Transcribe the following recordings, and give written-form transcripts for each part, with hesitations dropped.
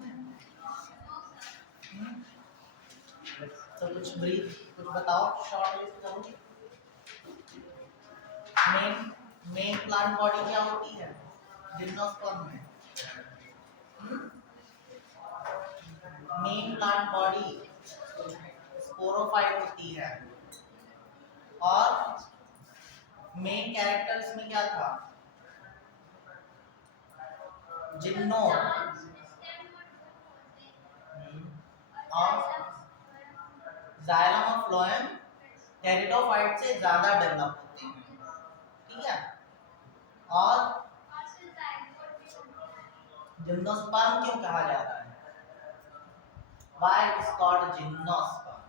इसमें? तो कुछ ब्रीफ कुछ बताओ, शॉर्ट लिस्ट करो। मेन प्लांट बॉडी क्या होती है जिम्नोस्पर्म में? मेन प्लांट बॉडी स्पोरोफाइट होती है। और मेन कैरेक्टर इसमें क्या था? जिम्नो। और जाइलम और फ्लोएम टेरिडोफाइट से ज्यादा डेवलप होते हैं, ठीक है। और जिम्नोस्पर्म क्यों कहा जाता है? Why it is called gymnosperm?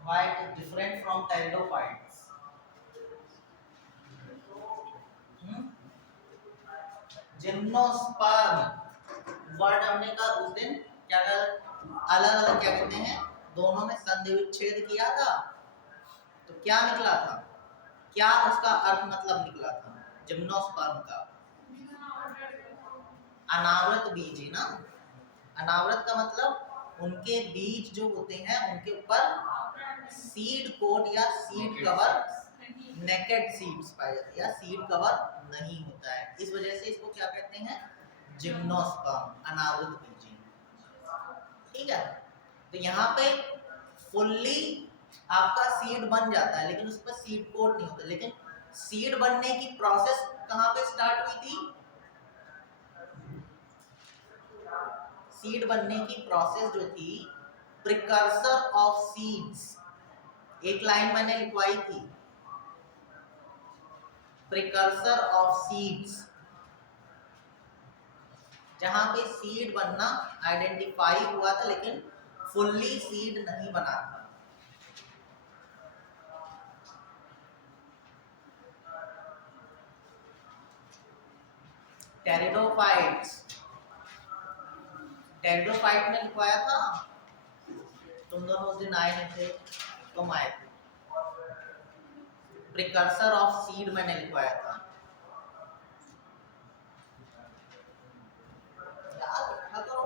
Why it is different from pteridophytes? Gymnosperm word हमने का उस दिन क्या अलग अलग क्या कहते हैं, दोनों में संधि विच्छेद किया था, तो क्या निकला था, क्या उसका अर्थ मतलब निकला था जिम्नोस्पर्म का? अनावृत बीज है ना। अनावृत का मतलब उनके बीज जो होते हैं उनके ऊपर सीड कोट या सीड कवर, नेकेड सीड्स पाए जाते हैं या सीड कवर नहीं होता है, इस वजह से इसको क्या कहते हैं, जिम्नोस्पर्म, अनावृत बीज, ठीक है। तो यहाँ पे फुल्ली आपका सीड बन जाता है लेकिन उस पर सीड कोट नहीं होता। लेकिन सीड बनने की प्रोसेस कहाँ पे स्टार्ट हुई थी? सीड बनने की प्रोसेस जो थी, प्रिकर्सर ऑफ सीड्स, एक लाइन मैंने लिखवाई थी, प्रिकर्सर ऑफ सीड्स, जहां पे सीड बनना आइडेंटिफाई हुआ था लेकिन फुल्ली सीड नहीं बना था। टेरिडोफाइट्स, टेरिडोफाइट में लिखवाया था, तुम दोनों उस दिन आए नहीं थे, तुम आए थे। प्रिकर्सर ऑफ सीड मैंने लिखवाया था, याद रखा करो।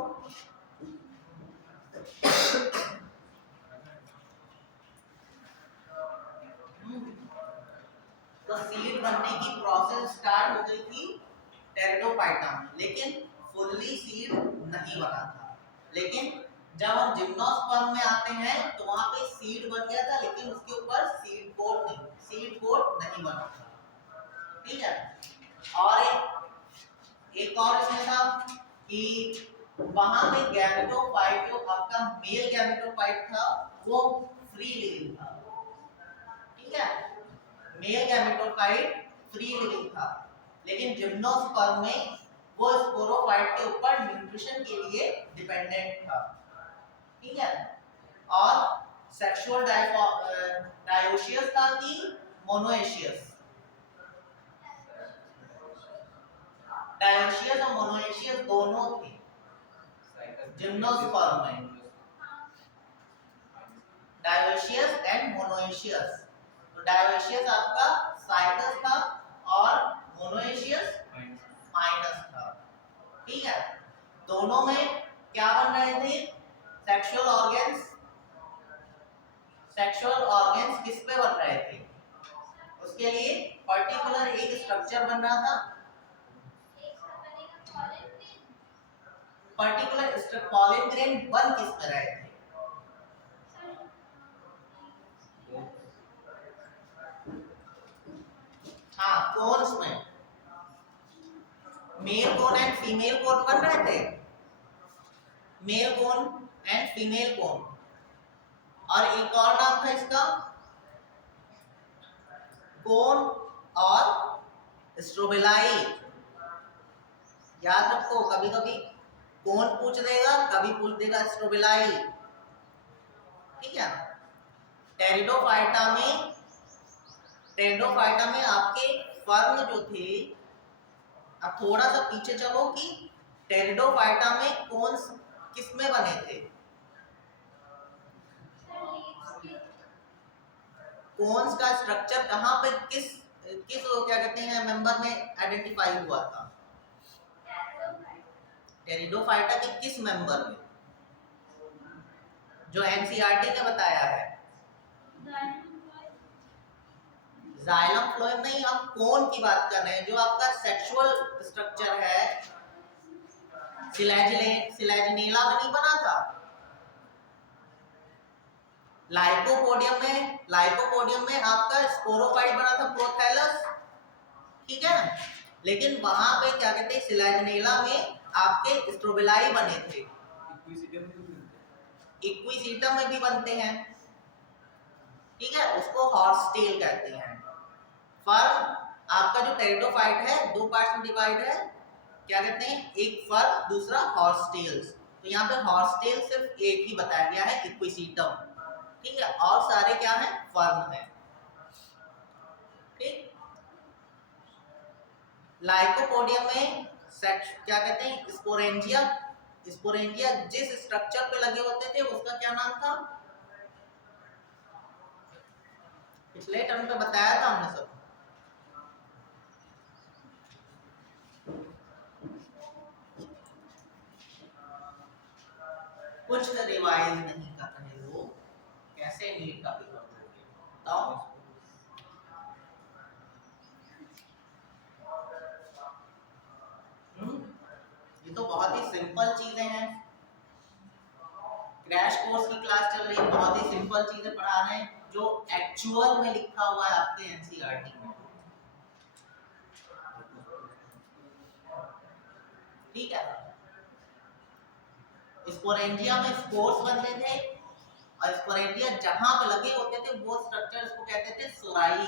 तो सीड बनने की प्रोसेस स्टार्ट हो गई थी टेरिडोफाइटा में, लेकिन फुल्ली सीड नहीं बना था। लेकिन जब हम जिम्नोस्पर्म में आते हैं तो वहां पे सीड बन गया था लेकिन उसके ऊपर सीड कोट नहीं बना था, ठीक है। और एक और इसमें था कि वहां पे गैमेटोफाइट, जो आपका मेल गैमेटोफाइट था वो फ्री लिविंग था, ठीक है। मेल गैमेटोफाइट फ्री लिविंग था, लेकिन जिम्नोस्पर्म में वो स्पोरोफाइट के ऊपर न्यूट्रिशन के लिए डिपेंडेंट था, ठीक है। और सेक्सुअल डायोशियस था कि मोनोएशियस? डायोशियस और मोनोएशियस दोनों थे जिम्नोस्पर्म में, डायोशियस एंड मोनोएशियस। तो डायोशियस आपका साइटस था और मोनोएशियस माइनस था, ठीक है। दोनों में क्या बन रहे थे? Sexual organs. सेक्सुअल ऑर्गन्स किस पे बन रहे थे? उसके लिए पर्टिकुलर एक स्ट्रक्चर बन रहा था, पर्टिकुलर पॉलन ग्रेन बन किस पे रहे थे? हाँ, कोन्स में male cone and female cone बन रहे थे, male cone and female cone. और एक और नाम था इसका कोन और स्ट्रोबेलाई। याद रखो, कभी कभी कोन पूछ देगा, कभी पूछ देगा स्ट्रोबेलाई, ठीक है। टेरिडोफाइटा में आपके फर्न जो थे, अब थोड़ा सा पीछे चलो कि टेरिडोफाइटा में कौन किस में बने थे? कोन्स का स्ट्रक्चर कहाँ पे किस किस क्या कहते हैं मेंबर में आइडेंटिफाई हुआ था? टेरिडोफाइटा के किस मेंबर में, जो एनसीईआरटी ने बताया है? जाइलम फ्लोएम नहीं, हम कोन की बात कर रहे हैं। जो आपका सेक्सुअल स्ट्रक्चर है सिलेजिनेला में नहीं बना था? लाइकोपोडियम में आपका स्पोरोफाइट बना था, प्रोथैलस, ठीक है। लेकिन वहां पे क्या कहते हैं सिलेजिनेला में आपके स्ट्रोबिलाई बने थे। इक्विसीटम में भी बनते हैं, ठीक है, उसको हॉर्स टेल कहते हैं। फर्म आपका जो टेरिडोफाइट है 2 पार्ट्स में डिवाइड है, क्या कहते हैं, एक फर्म दूसरा हॉर्स टेल्स। तो यहाँ पे हॉर्स टेल सिर्फ एक ही बताया गया है, इक्विसीटम, ठीक है, और सारे क्या है, फर्म है, ठीक। लाइकोपोडियम में क्या कहते हैं स्पोरेंजिया, स्पोरेंजिया जिस स्ट्रक्चर पे लगे होते थे उसका क्या नाम था? पिछले टर्म पे बताया था हमने सब। कुछ रिवाइज नहीं कर रहे हो, कैसे नीट का पेपर दोगे बताओ? ये तो बहुत ही सिंपल चीजें हैं, क्रैश कोर्स की क्लास चल रही है, बहुत ही सिंपल चीजें पढ़ा रहे हैं जो एक्चुअल में लिखा हुआ है आपके एनसीईआरटी में, ठीक है। स्पोरेंजिया में स्पोर्स बनते थे, और स्पोरेंजिया जहां पे लगे होते थे वो स्ट्रक्चर्स को कहते थे सोराई,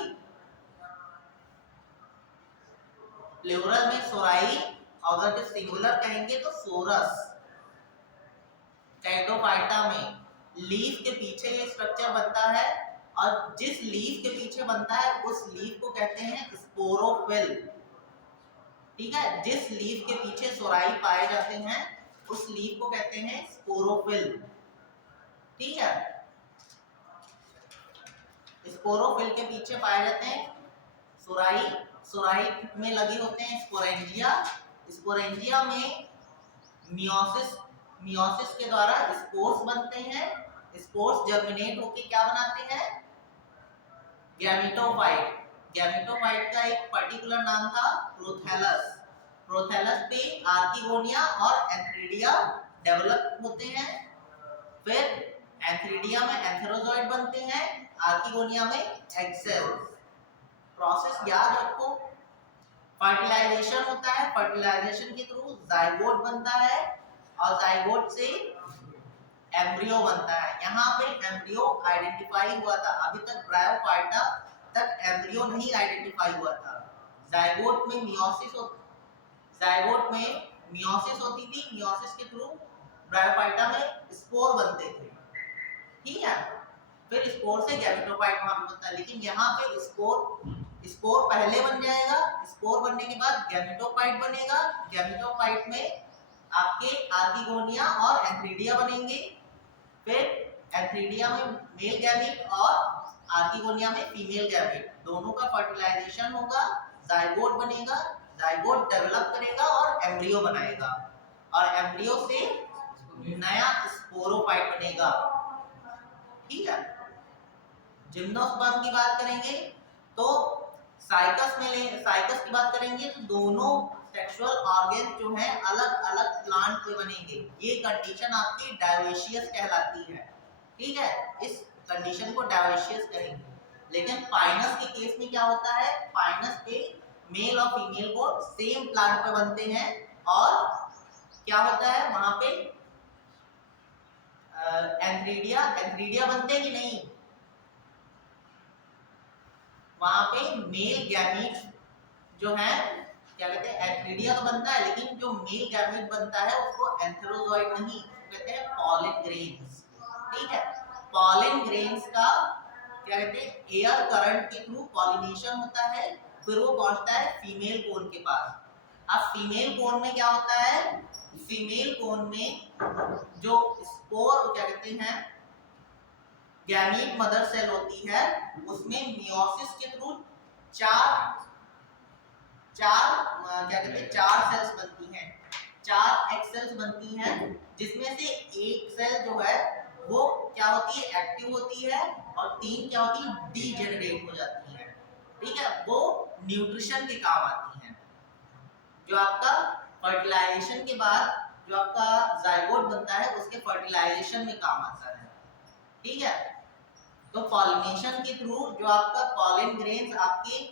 प्लूरल में सोराई, अगर जो सिंगुलर कहेंगे तो सोरस। टेरिडोफाइटा में लीफ के पीछे ये स्ट्रक्चर बनता है, और जिस लीफ के पीछे बनता है उस लीफ को कहते हैं स्पोरोफिल, ठीक है। जिस लीफ के पीछे सोराई पाए जाते हैं उस लीफ को कहते हैं स्पोरोफिल, ठीक है। स्पोरोफिल के पीछे पाए जाते हैं सोराई, सोराई में लगे होते हैं स्पोरेंजिया, स्पोरेंजिया में मियोसिस के द्वारा स्पोर्स बनते हैं, स्पोर्स जर्मिनेट होकर क्या बनाते हैं, गैमेटोफाइट। गैमेटोफाइट का एक पर्टिकुलर नाम था प्रोथैलस, प्रोथैलस पे आर्किगोनिया और एंथ्रीडिया डेवलप होते हैं, फिर एंथ्रीडिया में एंथेरोजॉइड बनते हैं, आर्किगोनिया में एग सेल्स। प्रोसेस याद रखो, फर्टिलाइजेशन होता है, फर्टिलाइजेशन के थ्रू जाइगोट बनता है, और जाइगोट से एम्ब्रियो बनता है। यहाँ पे एम्ब्रियो आइडेंटिफाई हुआ था, अभी तक ब्रायोफाइटा तक एम्ब्रियो नहीं आइडेंटिफाई हुआ था। जाइगोट में मियोसिस होती थी, मियोसिस के थ्रू ब्रायोफाइटा में स्पोर बनते थे, ठीक है। फिर स्पोर से गैमेटोफाइट वहां पे बनता है, लेकिन यहाँ पे स्पोर पहले बन जाएगा, स्पोर बनने के बाद गैमेटोफाइट बनेगा, गैमेटोफाइट में आपके आर्किगोनिया और एंथ्रीडिया बनेंगे, फिर एंथ्रीडिया में मेल गैमेट और आर्किगोनिया में फीमेल गैमेट, दोनों का फर्टिलाइजेशन होगा, जाइगोट बनेगा, जाइगोट डेवलप करेगा और एम्ब्रियो बनाएगा, और एम्ब्रियो से नया स्पोरोफाइट बनेगा, ठीक है। जिम्नोस्पर्म की बात करेंगे तो साइकस की बात करेंगे तो दोनों सेक्सुअल ऑर्गन जो हैं अलग अलग प्लांट पे बनेंगे, ये कंडीशन आपकी डायोसियस कहलाती है, ठीक है। इस कंडीशन को डायोसियस करेंगे। लेकिन पाइनस के केस में क्या होता है, पाइनस पे मेल और फीमेल को सेम प्लांट पे बनते हैं, और क्या होता है वहां पे एंथ्रीडिया बनते हैं कि नहीं, वहां पे मेल गैमीट जो है क्या कहते हैं एंथ्रीडिया तो बनता है, लेकिन जो मेल गैमीट बनता है उसको एंथेरोजॉइड नहीं कहते हैं, पॉलन ग्रेन्स, ठीक है। पॉलन ग्रेन्स का क्या कहते हैं एयर करंट के थ्रू पॉलिनेशन होता है, फिर वो पहुंचता है फीमेल कोन के पास। अब फीमेल कोन में क्या होता है, फीमेल कोन में जो स्पोर क्या कहते हैं गैमीट मदर सेल होती है, उसमें मियोसिस के थ्रू चार क्या कहते हैं, चार सेल्स बनती हैं, चार एक्स सेल्स बनती हैं, जिसमें से एक सेल जो है वो क्या होती है, एक्टिव होती है, और तीन क्या होती है, डीजेनरेट हो जाती है। ठीक है, वो न्यूट्रिशन के काम आती हैं। जो आपका फर्टिलाइजेशन के बाद जो आपका जाइगोट बनता है, उसके फर्टिलाइजेशन में काम आता है। ठीक है, तो पॉलिनेशन के थ्रू जो आपका पॉलन ग्रेन्स आपके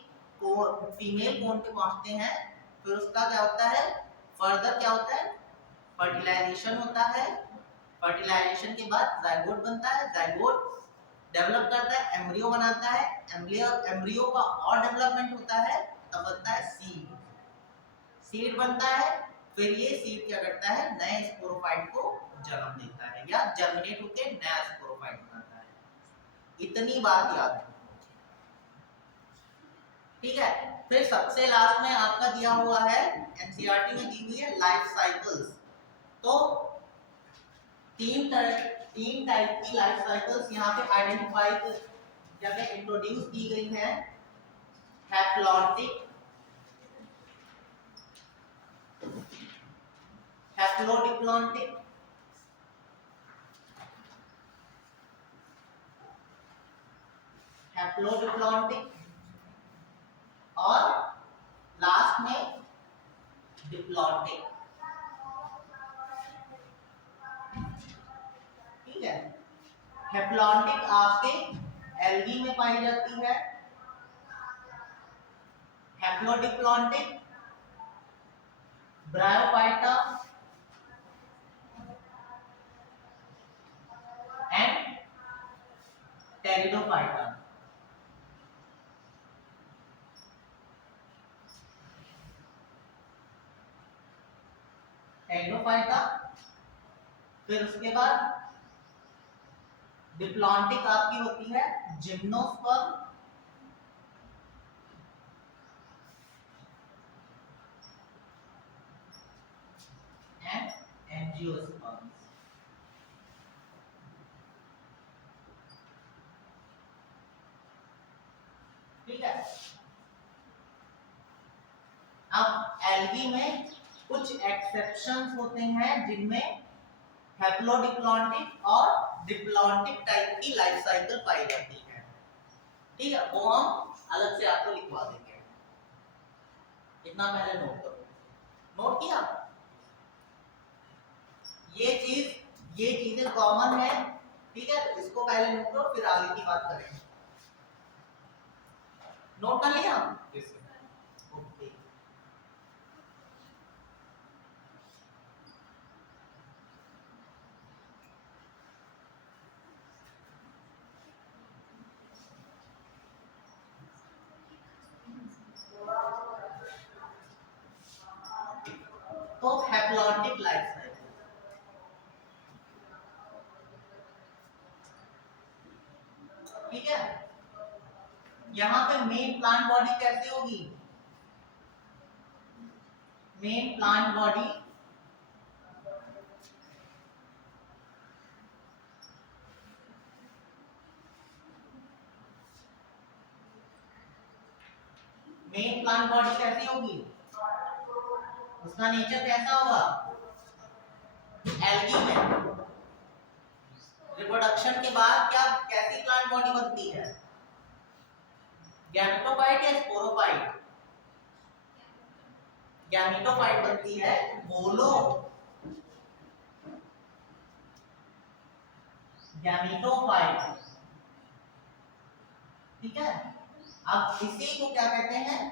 फीमेल कोन पे पहुंचते हैं, फिर उसका क्या होता है, फर्दर क्या होता है, फर्टिलाइजेशन होता है। फर्टिलाइजेशन के बाद जाइगोट बनता है, जाइगोट डेवलप करता है, एम्ब्रियो बनाता है, एम्ब्रियो का और डेवलपमेंट होता है, तब बनता है सीड। सीड बनता है, फिर ये सीड क्या करता है, नए स्पोरोफाइट को जन्म देता है, या जर्मिनेट होकर नया स्पोरोफाइट बनाता है। इतनी बात याद है। ठीक है, फिर सबसे लास्ट में आपका दिया हुआ है, एनसीईआरटी में दी हुई है लाइफ साइकिल्स। तो तीन टाइप की लाइफ साइकिल्स यहाँ पे आइडेंटिफाई जगह इंट्रोड्यूस की गई है। हैप्लॉन्टिक, हैप्लोडिप्लॉन्टिक, हैप्लोडिप्लॉन्टिक, और लास्ट में डिप्लॉन्टिक। ठीक है, हैप्लॉन्टिक आपके एल्गी में पाई जाती है, haplodiplontic bryophyta and pteridophyta. Pteridophyta, फिर उसके बाद डिप्लॉन्टिक आपकी होती है जिम्नोस्पर्म एंड एंजियोस्पर्म। ठीक है, अब एल्गी में कुछ एक्सेप्शंस होते हैं, जिनमें हैप्लोडिप्लॉन्टिक और डिप्लॉन्टिक टाइप की लाइफ साइकिल पाई जाती है। ठीक है, वो हम अलग से आपको लिखवा देंगे। इतना पहले नोट करो, नोट किया? ये चीजें कॉमन है। ठीक है, तो इसको पहले नोट करो, फिर आगे की बात करेंगे। नोट कर लिया? ओके। तो हैप्लॉन्टिक लाइफ साइकिल, ठीक है, यहाँ पे मेन प्लांट बॉडी कैसे होगी? मेन प्लांट बॉडी कैसी होगी? उसका नेचर कैसा होगा? एल्गी में रिप्रोडक्शन के बाद क्या कैसी प्लांट बॉडी बनती है? गैमेटोफाइट या स्पोरोफाइट? गैमेटोफाइट बनती है। बोलो, गैमेटोफाइट। ठीक है, अब इसी को क्या कहते हैं?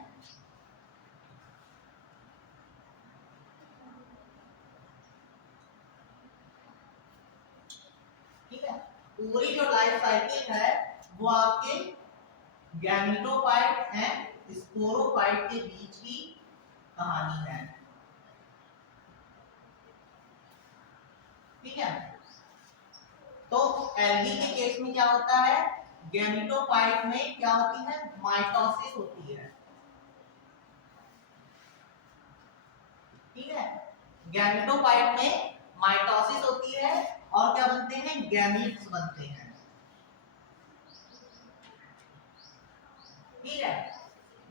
ठीक है, पूरी जो लाइफ साइकिल है वो आपके गैमेटोफाइट एंड स्पोरोफाइट के बीच की कहानी है। ठीक है, तो एल्गी के केस में क्या होता है? गैमेटोफाइट में क्या होती है? माइटोसिस होती है। ठीक है, गैमेटोफाइट में माइटोसिस होती है और क्या बनते हैं? गैमीट्स बनते हैं।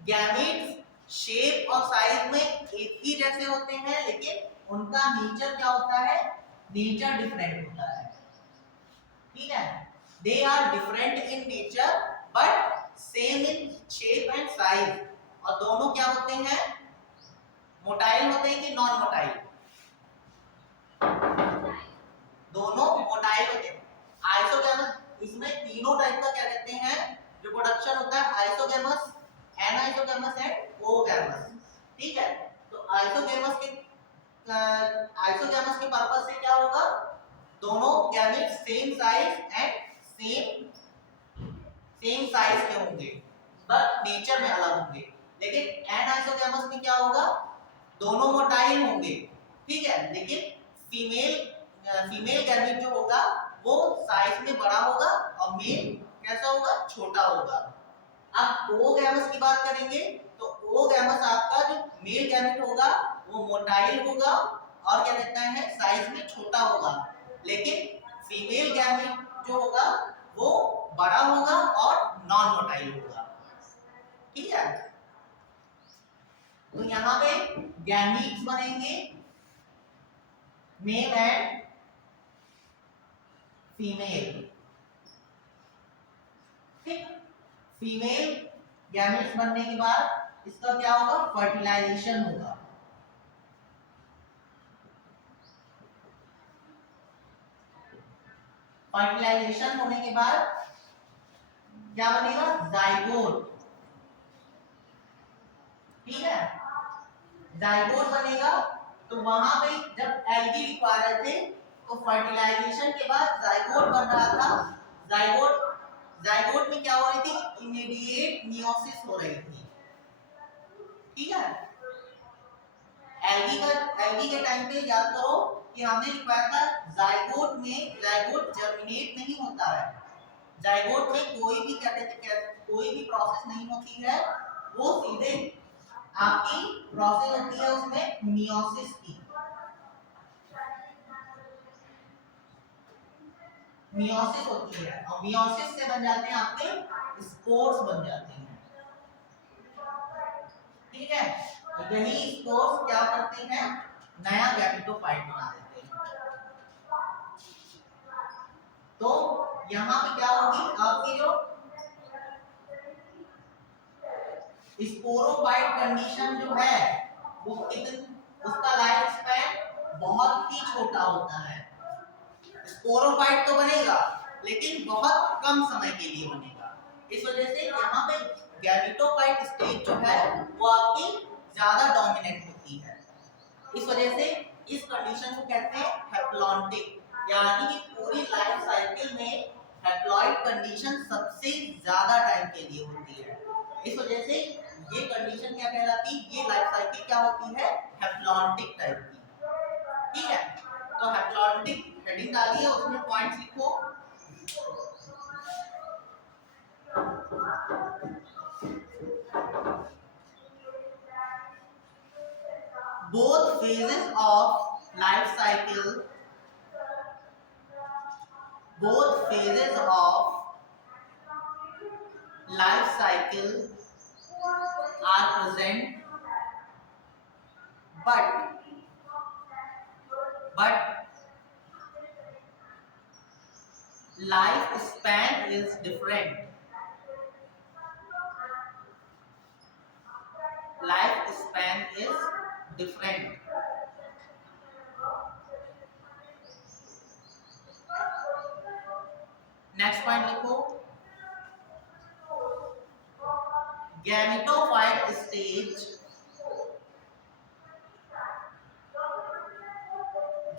गैमेट्स शेप और साइज में एक ही जैसे होते हैं, लेकिन उनका नेचर क्या होता है, नेचर डिफरेंट होता है। ठीक है, they are different in nature but same in shape and size. और दोनों क्या होते हैं, मोटाइल होते हैं कि नॉन मोटाइल, दोनों मोटाइल होते हैं। आइसोगैमस, इसमें तीनों टाइप का क्या कहते हैं जो प्रोडक्शन होता है, आइसोगैमस, एनाइसोगैमस एंड ओगैमस। ठीक है, तो आइसोगैमस के पर्पस से क्या होगा, दोनों gametes same size and same size के होंगे बट नेचर में अलग होंगे। लेकिन एनाइसोगैमस में क्या होगा, दोनों मोटाइल होंगे। ठीक है, लेकिन फीमेल गैमेट जो होगा वो साइज में बड़ा होगा और मेल कैसा होगा, छोटा होगा। अब ओ गैमेट्स की बात करेंगे तो ओ गैमेट्स आपका जो मेल गैमेट होगा वो मोटाइल होगा और क्या कहता है, साइज में छोटा होगा। लेकिन फीमेल गैमेट जो होगा वो बड़ा होगा और नॉन मोटाइल होगा। ठीक है, तो यहाँ पे गैमीट्स बनेंगे मेल एंड फीमेल। ठीक, फीमेल गैमेट्स बनने के बाद इसका क्या होगा, फर्टिलाइजेशन होगा। फर्टिलाइजेशन होने के बाद क्या बनेगा, जाइगोट। ठीक है, जाइगोट बनेगा। तो वहां पे जब एल्गी रिक्वायर्ड थे तो फर्टिलाइजेशन के बाद जाइगोट बन रहा था। जाइगोट में क्या हो रही थी, इमीडिएट मियोसिस हो रही थी। ठीक है, एल्गी के टाइम पे याद करो कि हमने लिखवाया था जाइगोट में, जाइगोट जर्मिनेट नहीं होता है, जाइगोट में कोई भी कोई भी प्रोसेस नहीं होती है, वो सीधे आपकी प्रोसेस होती है उसमें मियोसिस की। मियोसिस होती है और मियोसिस से बन जाते हैं आपके स्पोर्स बन जाते हैं। ठीक है, तो यही स्पोर्स क्या करते हैं, नया गैमेटोफाइट बना देते हैं। तो यहाँ पे क्या होगी, आपकी जो स्पोरोफाइट कंडीशन जो है वो उसका लाइफ स्पैन बहुत ही छोटा होता है। स्पोरोफाइट तो बनेगा लेकिन बहुत कम समय के लिए बनेगा। इस वजह से यहाँ पे गैमेटोफाइट स्टेज जो है वो आपकी ज्यादा डोमिनेंट होती है। इस वजह से इस कंडीशन को कहते हैं हैप्लॉन्टिक, यानी कि पूरी लाइफ साइकिल में हैप्लॉइड कंडीशन सबसे ज्यादा टाइम के लिए होती है। इस वजह से ये कंडीशन क्या कहलाती है, ये लाइफ साइकिल क्या होती है, हैप्लॉन्टिक टाइप की। ठीक है, तो हैप्लॉन्टिक हेडिंग डालिए, उसमें पॉइंट्स लिखो। Both phases of life cycle, both phases of life cycle are present, but life span is different. Life span is different. Next point लिखो, gametophyte stage,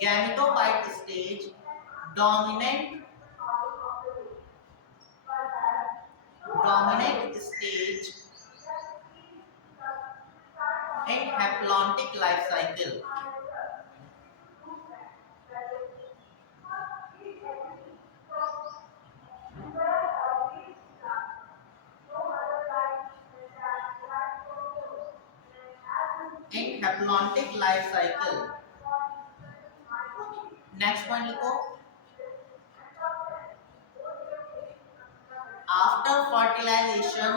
gametophyte stage dominant stage in haplontic life cycle. In haplontic life cycle. Next point लिखो, after fertilization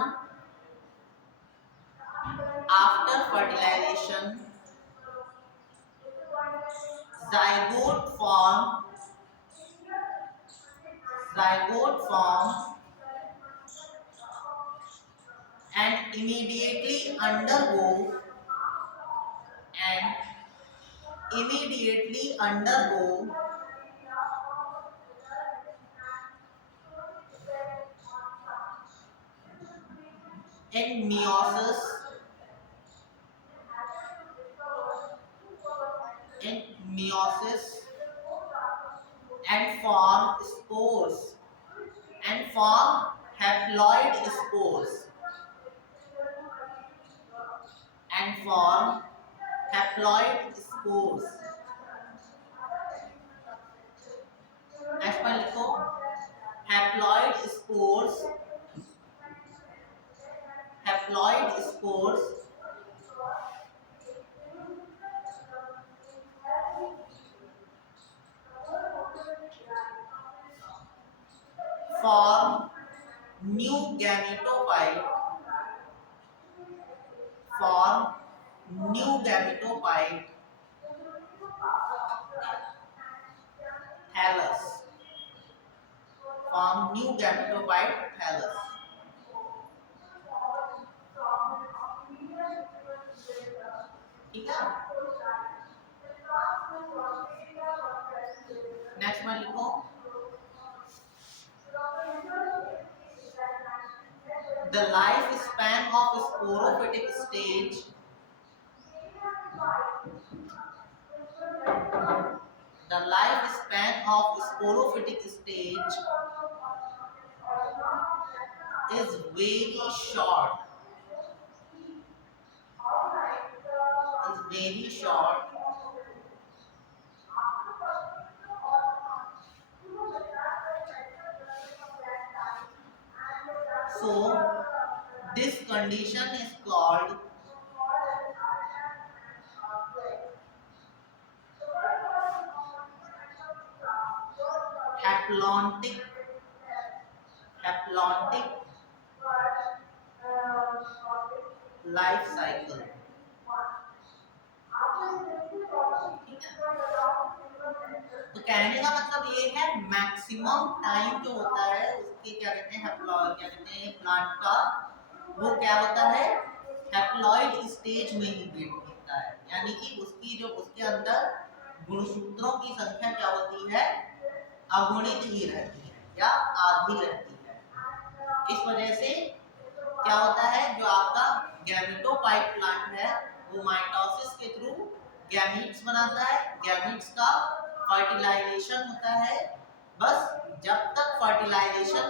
after fertilization zygote form and immediately undergo in meiosis and form spores and form haploid spores and form haploid spores. Next पर लिखो haploid spores form new gametophyte thallus ठीक है। Next में लिखो the lifespan of sporophytic stage is very short so this condition is called haplontic life cycle। तो कहने का मतलब ये है मैक्सिमम टाइम जो होता है उसके क्या कहते हैं प्लांट का वो क्या होता है हैप्लॉइड स्टेज में ही वेट करता है, यानी कि उसके अंदर गुणसूत्रों की संख्या क्या होती है अगुणित ही रहती है या आधी रहती है। इस वजह से क्या होता है जो आपका गैमेटोफाइट प्लांट है वो माइटोसिस के थ्रू गैमीट्स बनाता है, गैमीट्स का फर्टिलाइजेशन होता है। बस जब तक फर्टिलाइजेशन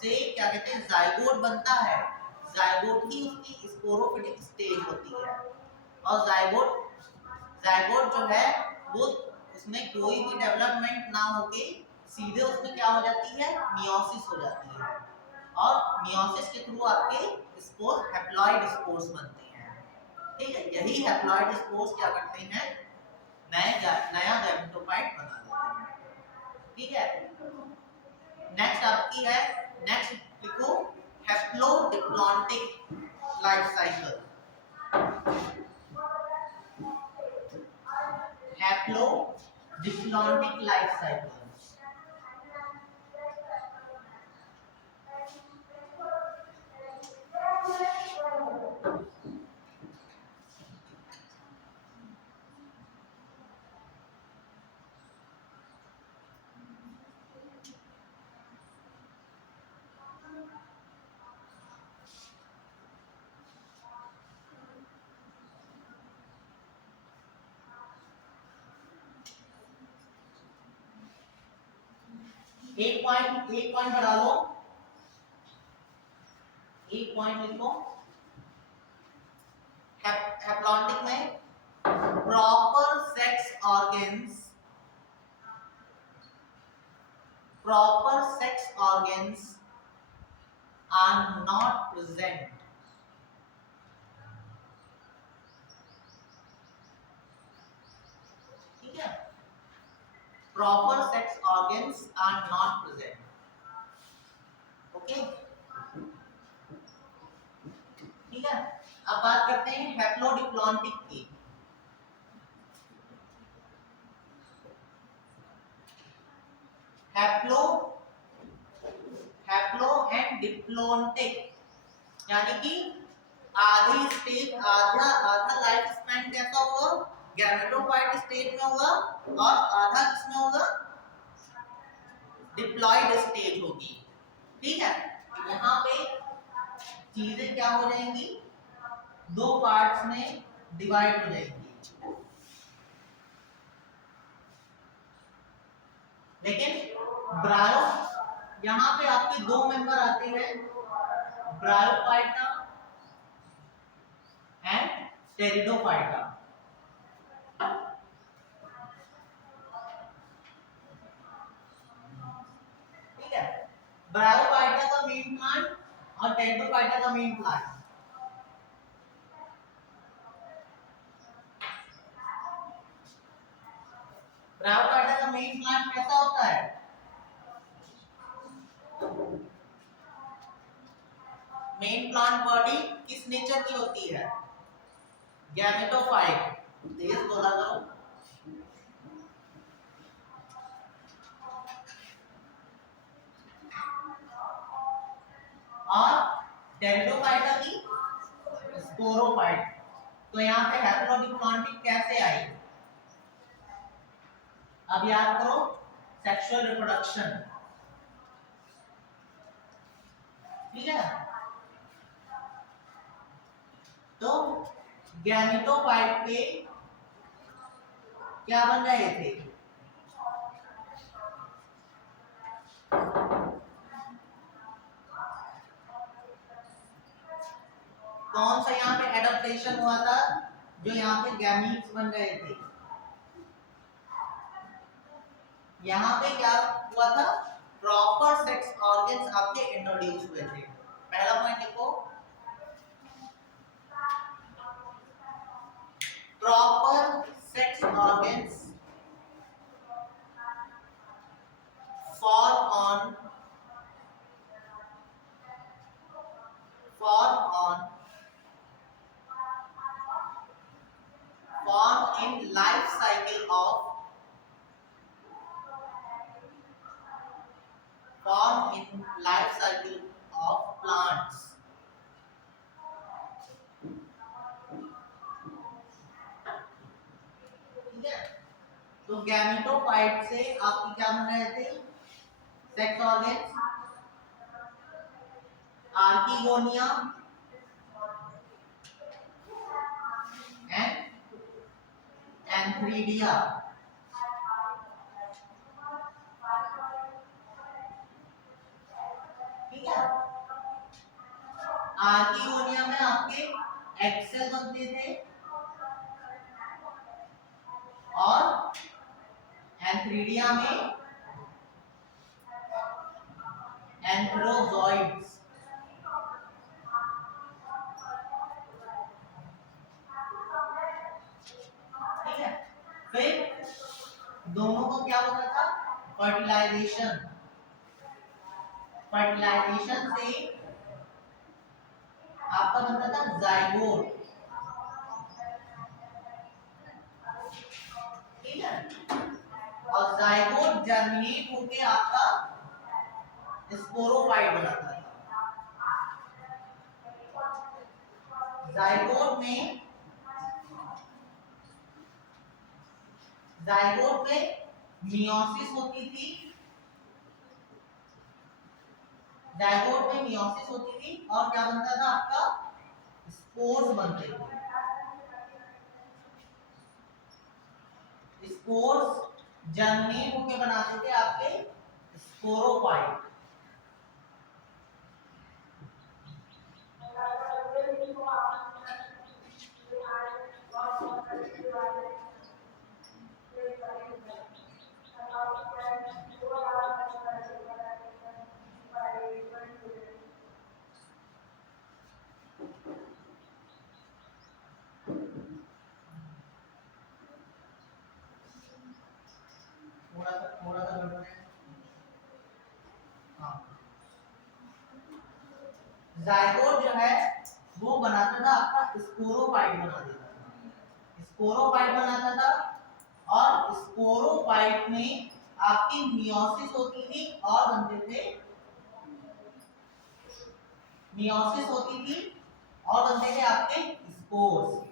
से क्या कहते हैं जाइगोट बनता है, जाइगोट ही उसकी स्पोरोफिटिक स्टेज होती है और जाइगोट जो है वो उसमें कोई भी डेवलपमेंट ना होके सीधे उसमें क्या हो जाती है मियोसिस हो जाती है और मियोसिस के थ्रू आपके स्पोर्स हैप्लॉइड स्पोर्स बनते हैं। ठीक है, यही हैप्लॉइड स्पोर्स क्या करते हैं नया गैमेटोफाइट बना देते हैं। ठीक है, नेक्स्ट आपकी है नेक्स्ट लिखो haplodiplontic life cycle. Haplodiplontic life cycle एक पॉइंट बढ़ा लो, एक पॉइंट लिखो हैप्लॉन्टिक में proper sex organs are not present. ठीक है, proper sex organs are not present। Okay, ठीक ठीक है, अब बात करते हैं हैप्लोडिप्लॉन्टिक की। हैप्लो हैप्लो एंड डिप्लॉन्टिक, यानी कि आधी स्टेज, आधा आधा लाइफ स्पैन कैसा होगा, गैमेटोफाइट स्टेज में होगा, और आधा किसमें होगा, डिप्लॉयड स्टेज होगी। ठीक है, यहाँ पे चीजें क्या हो जाएंगी, दो पार्ट्स में डिवाइड हो जाएंगी। लेकिन ब्रायो, यहाँ पे आपके दो मेंबर आते हैं, ब्रायोफाइटा एंड टेरिडोफाइटा। ठीक है, ब्रायोफाइटा का मेन प्लांट और टेरिडोफाइटा का मेन प्लांट। ब्रायोफाइटा का मेन प्लांट कैसा होता है, मेन प्लांट बॉडी किस नेचर की होती है, गैमेटोफाइट। तेज बोला करो। और टेरिडोफाइटा की स्पोरोफाइट। तो यहाँ पे हैप्लोडिप्लॉन्टिक कैसे आई, अब याद करो, सेक्सुअल रिप्रोडक्शन। ठीक है, तो गैमेटोफाइट पे क्या बन रहे थे, कौन सा यहाँ पे एडाप्टेशन हुआ था, जो यहाँ पे गैमीट्स बन रहे थे। यहाँ पे क्या हुआ था, प्रॉपर सेक्स ऑर्गन्स आपके इंट्रोड्यूस हुए थे। पहला पॉइंट देखो, proper sex organs form in life cycle of plants। ठीक है, तो गैमेटोफाइट से आपकी क्या बन रहे थे, sex organs, archegonia and antheridia. ठीक है, आर्किगोनिया में आपके एक्सेल बनते थे और एंथ्रीडिया में एंथ्रोजॉइड्स। ठीक है, फिर दोनों को क्या होता था, फर्टिलाइजेशन। फर्टिलाइजेशन से आपका बनता था जाइगोट। ठीक है, और जाइगोट जर्मिनेट होके आपका स्पोरोफाइट बनाता था। जाइगोट में मियोसिस होती थी, जाइगोट में मियोसिस होती थी और क्या बनता था आपका, स्पोर्स बनते थे। स्पोर्स जर्मिनेट होके बनाते थे आपके स्पोरोफाइट। थोड़ा सा गड़बड़ है। हाँ, जाइगोट जो है वो बनाता था आपका स्पोरोफाइट बना देता था, स्पोरोफाइट बनाता था। और स्पोरोफाइट में आपकी मियोसिस होती थी और बनते थे, मियोसिस होती थी और बनते थे आपके स्पोर्स।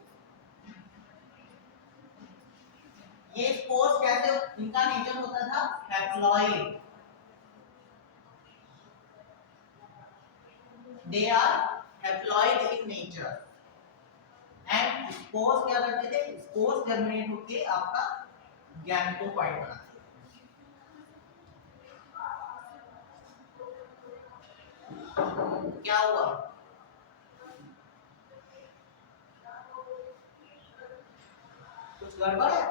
ये स्पोर्स कैसे, इनका नेचर होता था haploid, they are haploid in nature. And spores क्या करते थे, स्पोर्स जर्मिनेट होके आपका गैमेटोफाइट बनाते थे। क्या हुआ, कुछ गड़बड़ है?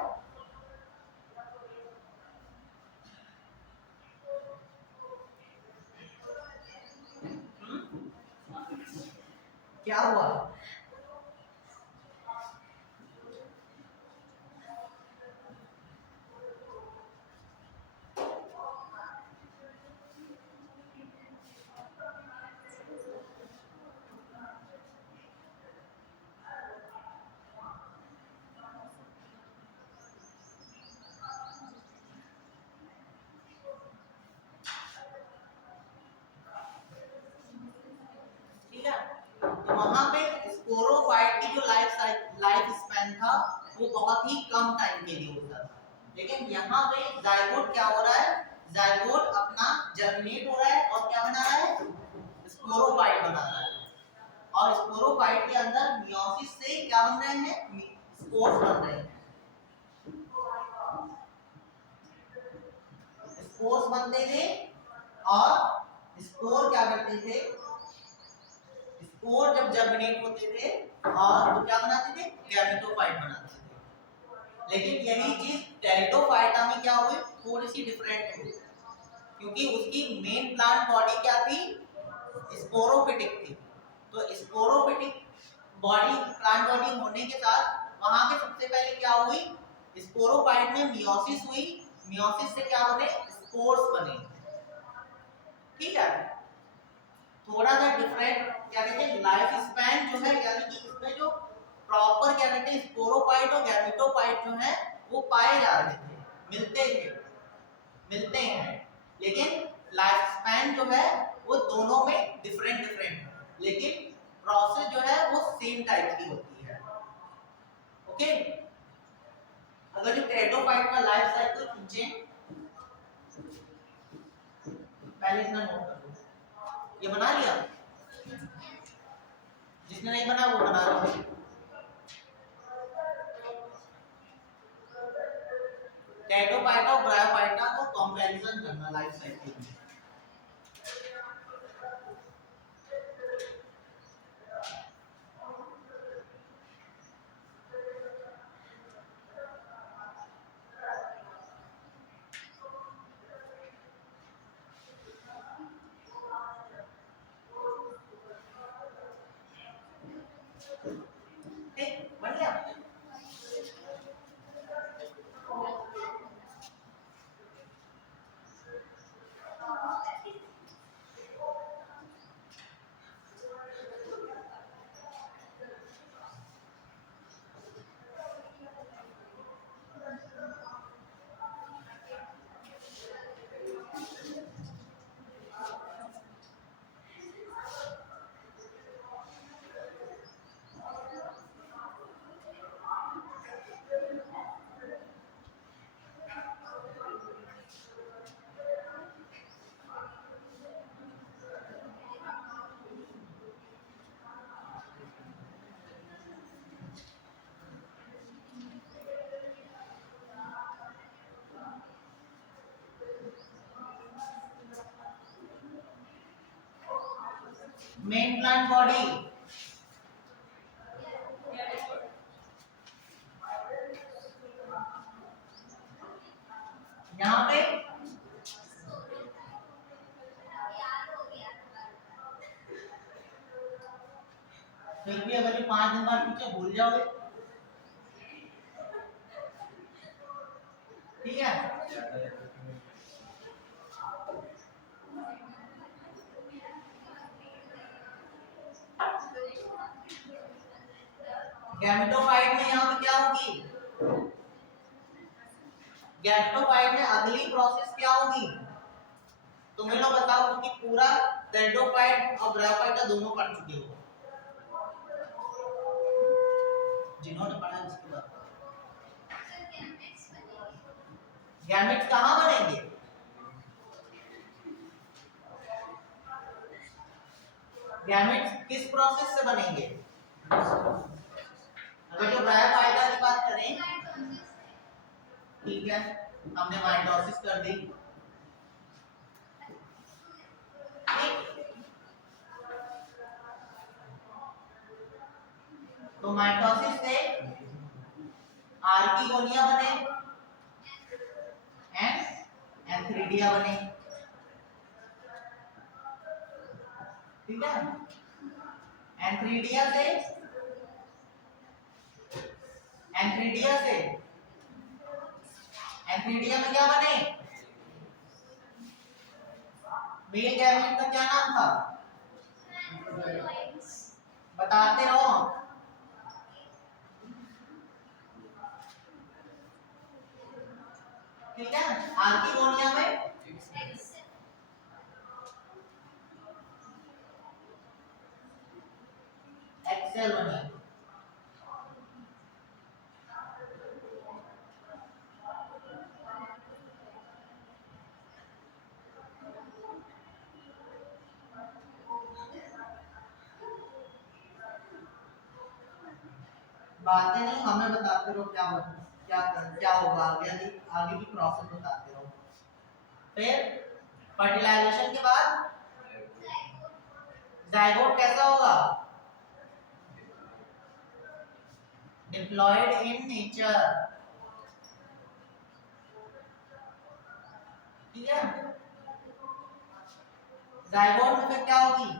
क्या हुआ? ठीक है, तो वहां पे स्पोरोफाइट की जो लाइफ स्पैन था वो बहुत ही कम टाइम के लिए होता था। लेकिन यहाँ पे जाइगोट क्या हो रहा है, जाइगोट अपना जर्मिनेट हो रहा है और क्या बना रहा है, स्पोरोफाइट बना रहा है। और स्पोरोफाइट के अंदर मियोसिस से क्या बन रहे हैं, स्पोर्स बन रहे हैं। स्पोर्स बनते थे और स्पोर क्या करते थे, स्पोर जब जर्मिनेट होते थे और वो क्या बनाते थे, गैमेटोफाइट बनाते थे। लेकिन यही चीज टेरिडोफाइटा में क्या हुई, थोड़ी सी डिफरेंट हुई, क्योंकि उसकी मेन प्लांट बॉडी क्या थी, स्पोरोफिटिक थी। तो स्पोरोफिटिक बॉडी, प्लांट बॉडी होने के साथ वहां पे सबसे पहले क्या हुई, स्पोरोफाइट में मियोसिस हुई, मियोसिस से क्या बने, स्पोर्स बने। ठीक है, थोड़ा सा डिफरेंट क्या कहते हैं, लाइफ स्पैन जो है, यानी कि इसमें जो प्रॉपर क्या कहते हैं स्पोरोफाइट और गैमेटोफाइट जो है वो पाए जा रहे थे, मिलते थे, मिलते हैं। लेकिन लाइफ स्पैन जो है वो दोनों में डिफरेंट डिफरेंट है, लेकिन प्रोसेस जो है वो सेम टाइप की होती है। ओके, अगर जो टेरिडोफाइट का लाइफ साइकिल खींचे, पहले इतना नोट कर लो, ये बना लिया, जिसने नहीं बना वो बना लो। टेरिडोफाइटा और ब्रायोफाइटा को कंपैरिजन करना लाइफ साइकिल में। ठीक, बन गया। मेन प्लांट बॉडी, यहाँ पे फिर भी अगर ये 5 दिन बाद पीछे भूल जाओगे, ठीक है। गैमेटोफाइट में यहाँ पे क्या होगी? गैमेटोफाइट में अगली प्रोसेस क्या होगी? तुम्हें लोग बताओ, क्योंकि पूरा टेरिडोफाइट और ब्रायोफाइट का दोनों पढ़ चुके हो, जिन्होंने पढ़ा उसके बाद। गैमेट्स कहाँ बनेंगे? गैमेट्स किस प्रोसेस से बनेंगे? अगर जो ब्रायोफाइटा की बात करें, ठीक है, हमने माइटोसिस कर दी, तो माइटोसिस से आर्किगोनिया बने एंड एंथ्रीडिया बने, ठीक है। एंथ्रीडिया से एंथ्रीडिया में क्या बने? मेल गैमेट का क्या नाम था? बताते रहो। ठीक है, आर्किगोनिया में एक्सेल बने, बातें नहीं हमें बताते रहो, क्या होगा आगे, आगे की प्रोसेस बताते रहो। फिर फर्टिलाइजेशन के बाद जाइगोट कैसा होगा? डिप्लॉयड इन नेचर, ठीक है। जाइगोट में फिर क्या होगी?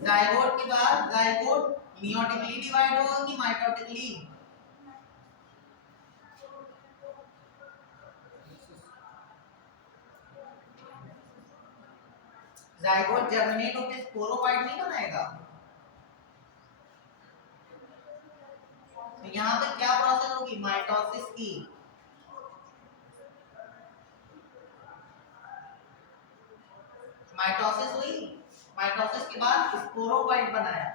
जाइगोट के बाद जाइगोट मियोटिकली डिवाइड होगा कि माइटोटिकली? जाइगोट जर्मिनेट होकर स्पोरोफाइट नहीं बनाएगा। तो यहाँ पे क्या प्रोसेस होगी? माइटोसिस की। माइटोसिस हुई, माइटोसिस के बाद स्पोरोफाइट बनाया।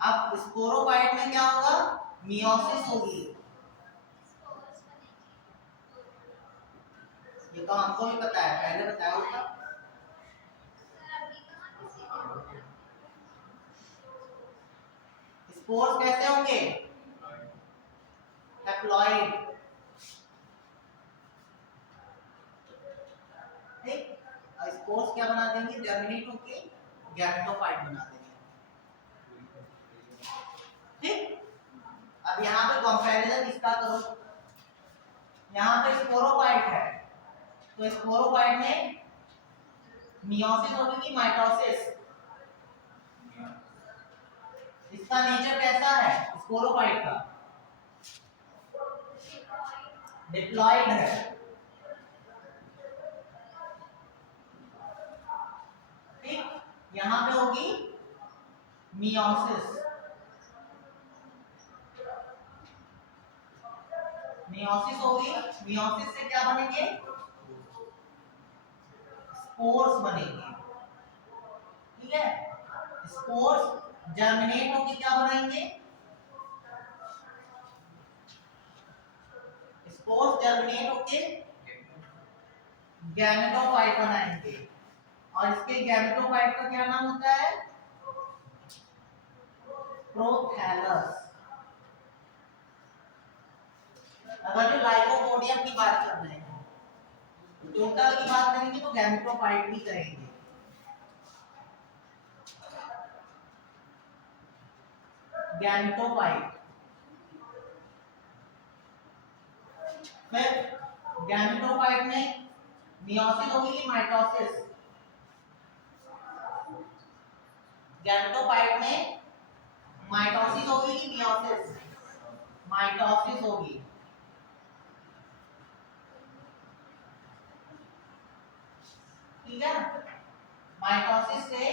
अब स्पोरोफाइट में क्या होगा? मियोसिस होगी। ये तो हमको भी पता है, पहले बताया होगा। स्पोर्स कैसे होंगे? हैप्लॉइड, ठीक। स्पोर्स क्या बना देंगे? जर्मिनेट होके गैमेटोफाइट बना देंगे, ठीक। अब यहाँ पे कंपैरिजन इसका करो, यहाँ पे स्पोरोफाइट है, तो स्पोरोफाइट में मियोसिस होगी कि माइटोसिस? इसका नेचर कैसा है स्पोरोफाइट का? डिप्लॉयड है, ठीक। यहाँ पे होगी मियोसिस, मियोसिस होगी। मियोसिस से क्या बनेंगे? स्पोर्स बनेंगे, ठीक है। स्पोर्स जर्मिनेट होके क्या बनाएंगे? स्पोर्स जर्मिनेट होके गैमेटोफाइट बनाएंगे, और इसके गैमेटोफाइट का क्या नाम होता है? प्रोथैलस। अगर जो लाइकोपोडियम की बात कर रहे हैं, टोटल की बात करेंगे तो गैमेटोफाइट भी करेंगे। गैमेटोफाइट, फिर गैमेटोफाइट में मियोसिस होगी कि माइटोसिस? गैमेटोफाइट में माइटोसिस होगी कि मियोसिस? माइटोसिस होगी। ठीक है ना। माइटोसिस से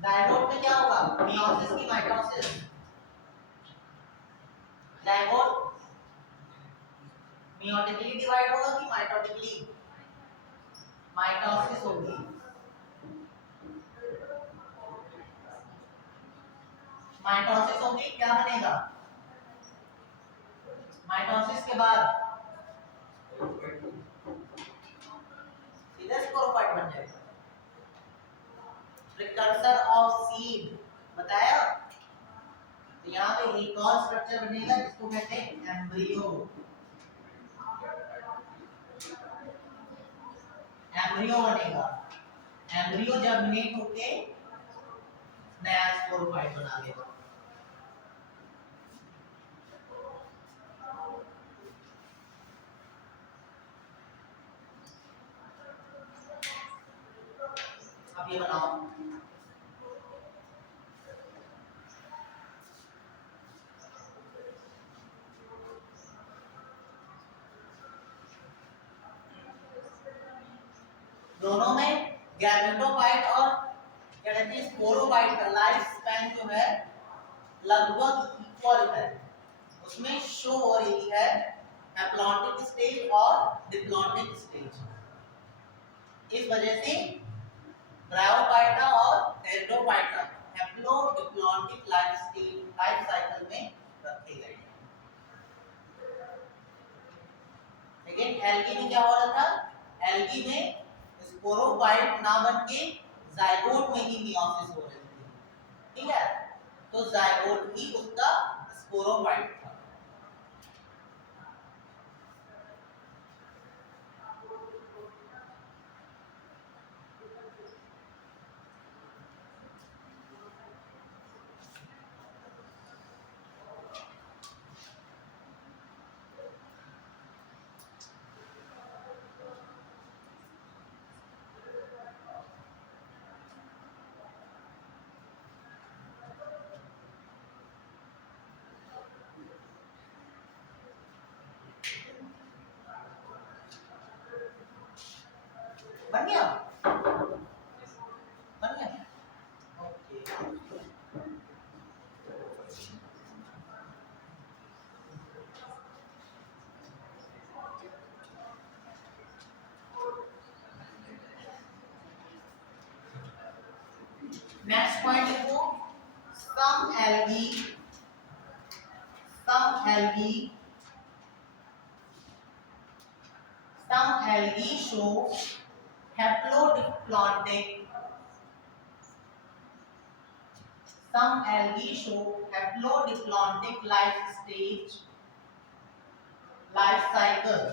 जायगोट में क्या होगा, मियोसिस की माइटोसिस, जायगोट मियोटिकली डिवाइड होगा कि माइटोटिकली, माइटोसिस होगी। माइटोसिस होगी, क्या बनेगा, माइटोसिस के बाद सीधे स्पोरोफाइट बन जाएगा। प्रिकर्सर ऑफ सीड बताया। तो यहाँ पे एक और स्ट्रक्चर बनेगा जिसको कहते हैं एम्ब्रियो। एम्ब्रियो बनेगा, एम्ब्रियो जर्मिनेट होके नया स्पोरोफाइट बना लेगा। अब ये बनाओ, दोनों में गैमेटोफाइट और क्या कहते हैं स्पोरोफाइट का लाइफ स्पैन जो है लगभग इक्वल है। उसमें शो हो रही है हैप्लॉन्टिक स्टेज और डिप्लॉन्टिक स्टेज। इस वजह से ब्रायोफाइटा और pteridophyta haplo diplontic life cycle में रखे गए हैं। लेकिन एल्गी में क्या हो रहा था, एल्गी में स्पोरोफाइट ना बन के जायगोट में ही मियोसिस हो रही थी। ठीक है, तो जायगोट ही उसका स्पोरोफाइट था। बन गया, बन गया। ओके, नेक्स्ट पॉइंट लिखो, some algae some algae some algae show haplodiploidic some algae show haplodiploidic life cycle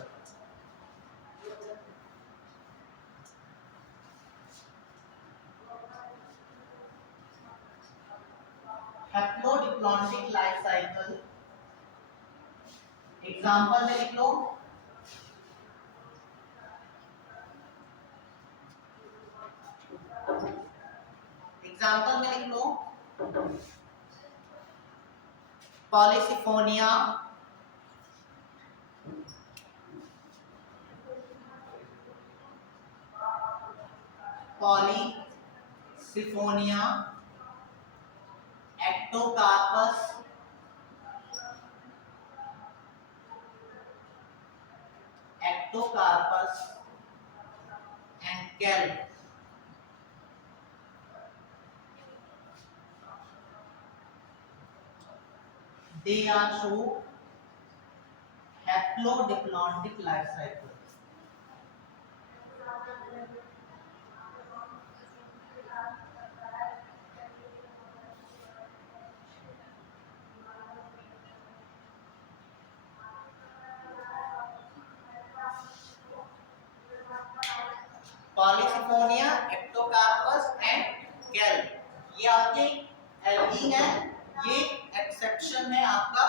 haplodiplontic life cycle. Example में लिख लो, एग्जांपल में लिख लो, polysiphonia, polysiphonia, ectocarpus, ectocarpus and kelp. they are show haplodiploidic life cycle. Polysiphonia, ectocarpus and गैल, ये आपके algae है। ये एक्सेप्शन है आपका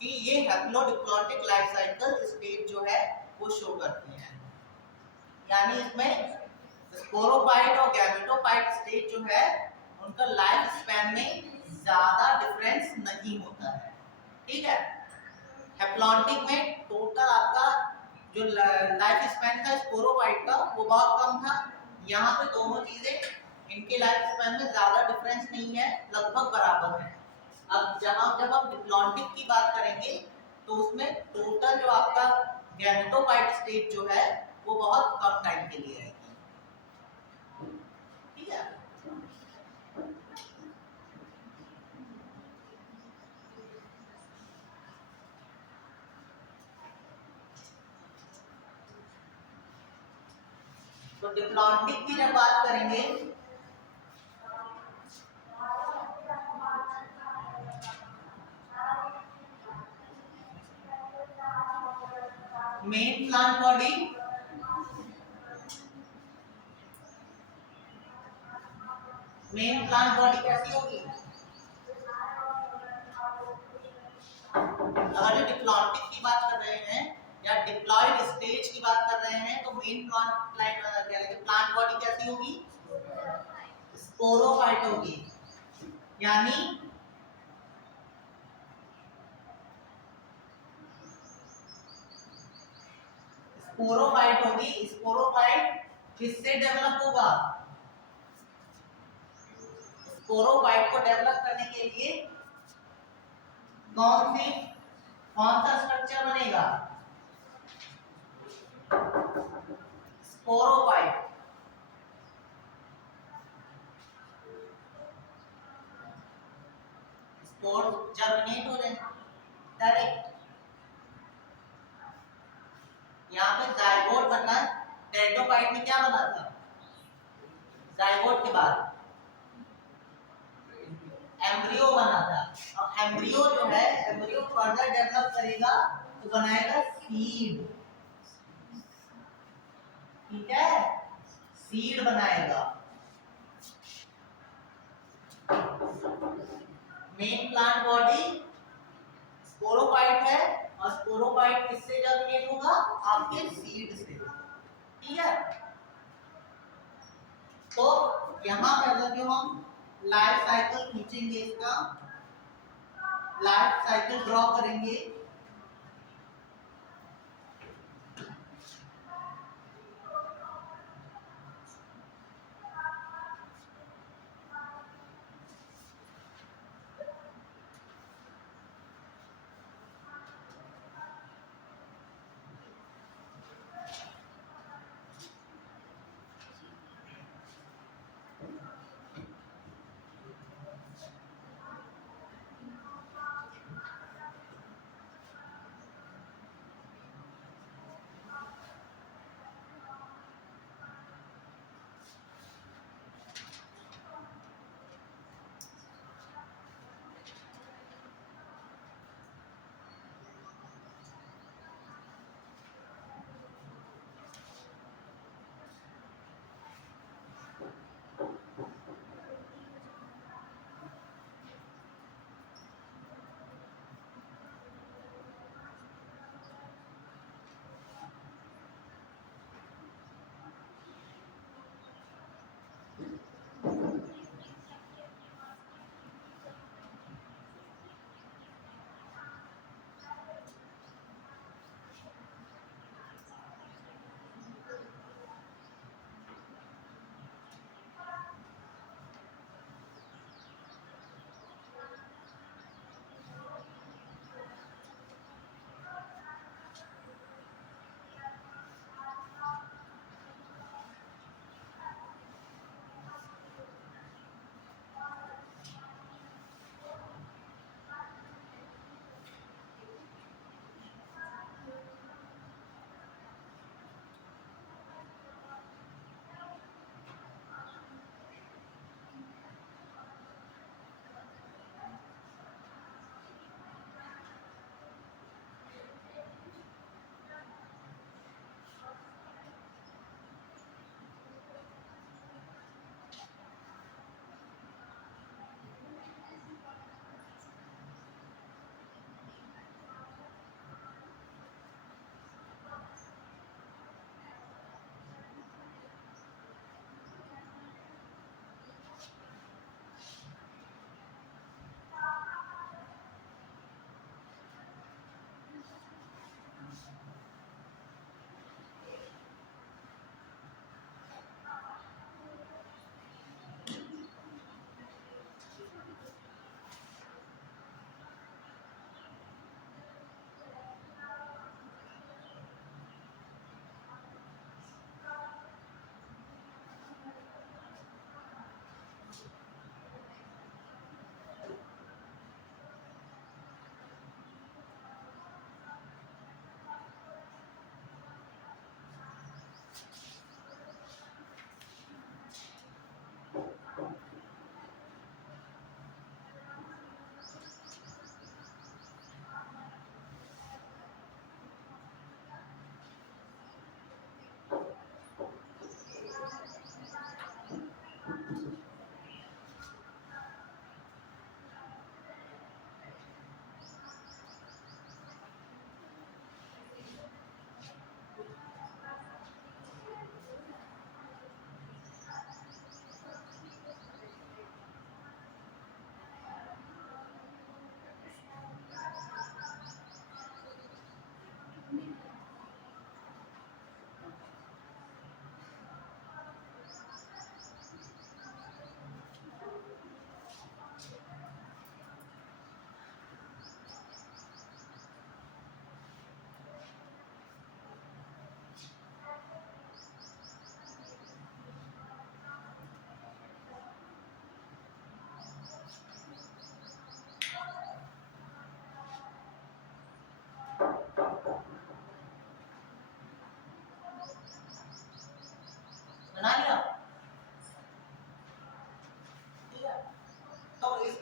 कि ये हैप्लोडिप्लॉइडिक लाइफ साइकिल स्टेज जो है वो शो करती है, यानी इसमें स्पोरोफाइट और गैमेटोफाइट स्टेज जो है उनका लाइफ स्पैन में ज्यादा डिफरेंस नहीं होता है। ठीक है, हैप्लॉन्टिक में टोटल आपका जो लाइफ स्पैन था स्पोरोफाइट का वो बहुत कम था। यहाँ पे दोनों चीजें इनके लाइफ स्पैन में ज्यादा डिफरेंस नहीं है, लगभग बराबर है। अब जब आप डिप्लॉन्टिक की बात करेंगे तो उसमें टोटल जो आपका गैमेटोफाइट स्टेज जो है वो बहुत कम टाइम के लिए रहेगी। ठीक है, तो डिप्लॉन्टिक की जब बात करेंगे मेन प्लांट बॉडी कैसी होगी? अगर डिप्लॉन्टिक की बात कर रहे हैं या डिप्लॉयड स्टेज की बात कर रहे हैं तो मेन प्लांट बॉडी कैसी होगी? स्पोरोफाइट होगी, यानी स्पोरोफाइट होगी। स्पोरोफाइट किससे डेवलप होगा? स्पोरोफाइट को डेवलप करने के लिए कौन सा स्ट्रक्चर बनेगा? स्पोरोफाइट। स्पोर जर्मिनेट हो रहे हैं डायरेक्ट, यहाँ पे जाइगोट बनना। टेंडोफाइट में क्या बना था? जाइगोट के बाद एम्ब्रियो बना था, और एम्ब्रियो जो है एम्ब्रियो फर्दर डेवलप करेगा तो बनाएगा सीड। ठीक है, सीड बनाएगा। मेन प्लांट बॉडी स्पोरोफाइट है और स्पोरोफाइट किससे जर्मिनेट होगा? आपके सीड से। ठीक है, तो यहाँ पे अगर जो हम लाइफ साइकिल खींचेंगे, इसका लाइफ साइकिल ड्रॉ करेंगे,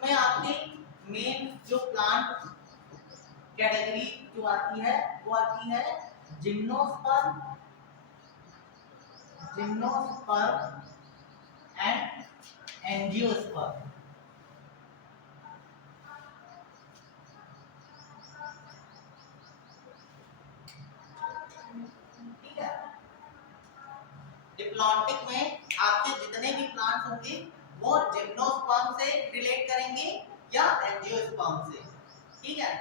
इसमें आपकी मेन जो प्लांट कैटेगरी जो आती है वो आती है जिम्नोस्पर्म, जिम्नोस्पर्म एंड एंजियोस्पर्म। ठीक है, डिप्लॉन्टिक में आपके जितने भी प्लांट्स होंगे वो जिम्नोस्पर्म से रिलेट करेंगे या एंजियोस्पर्म से। ठीक है,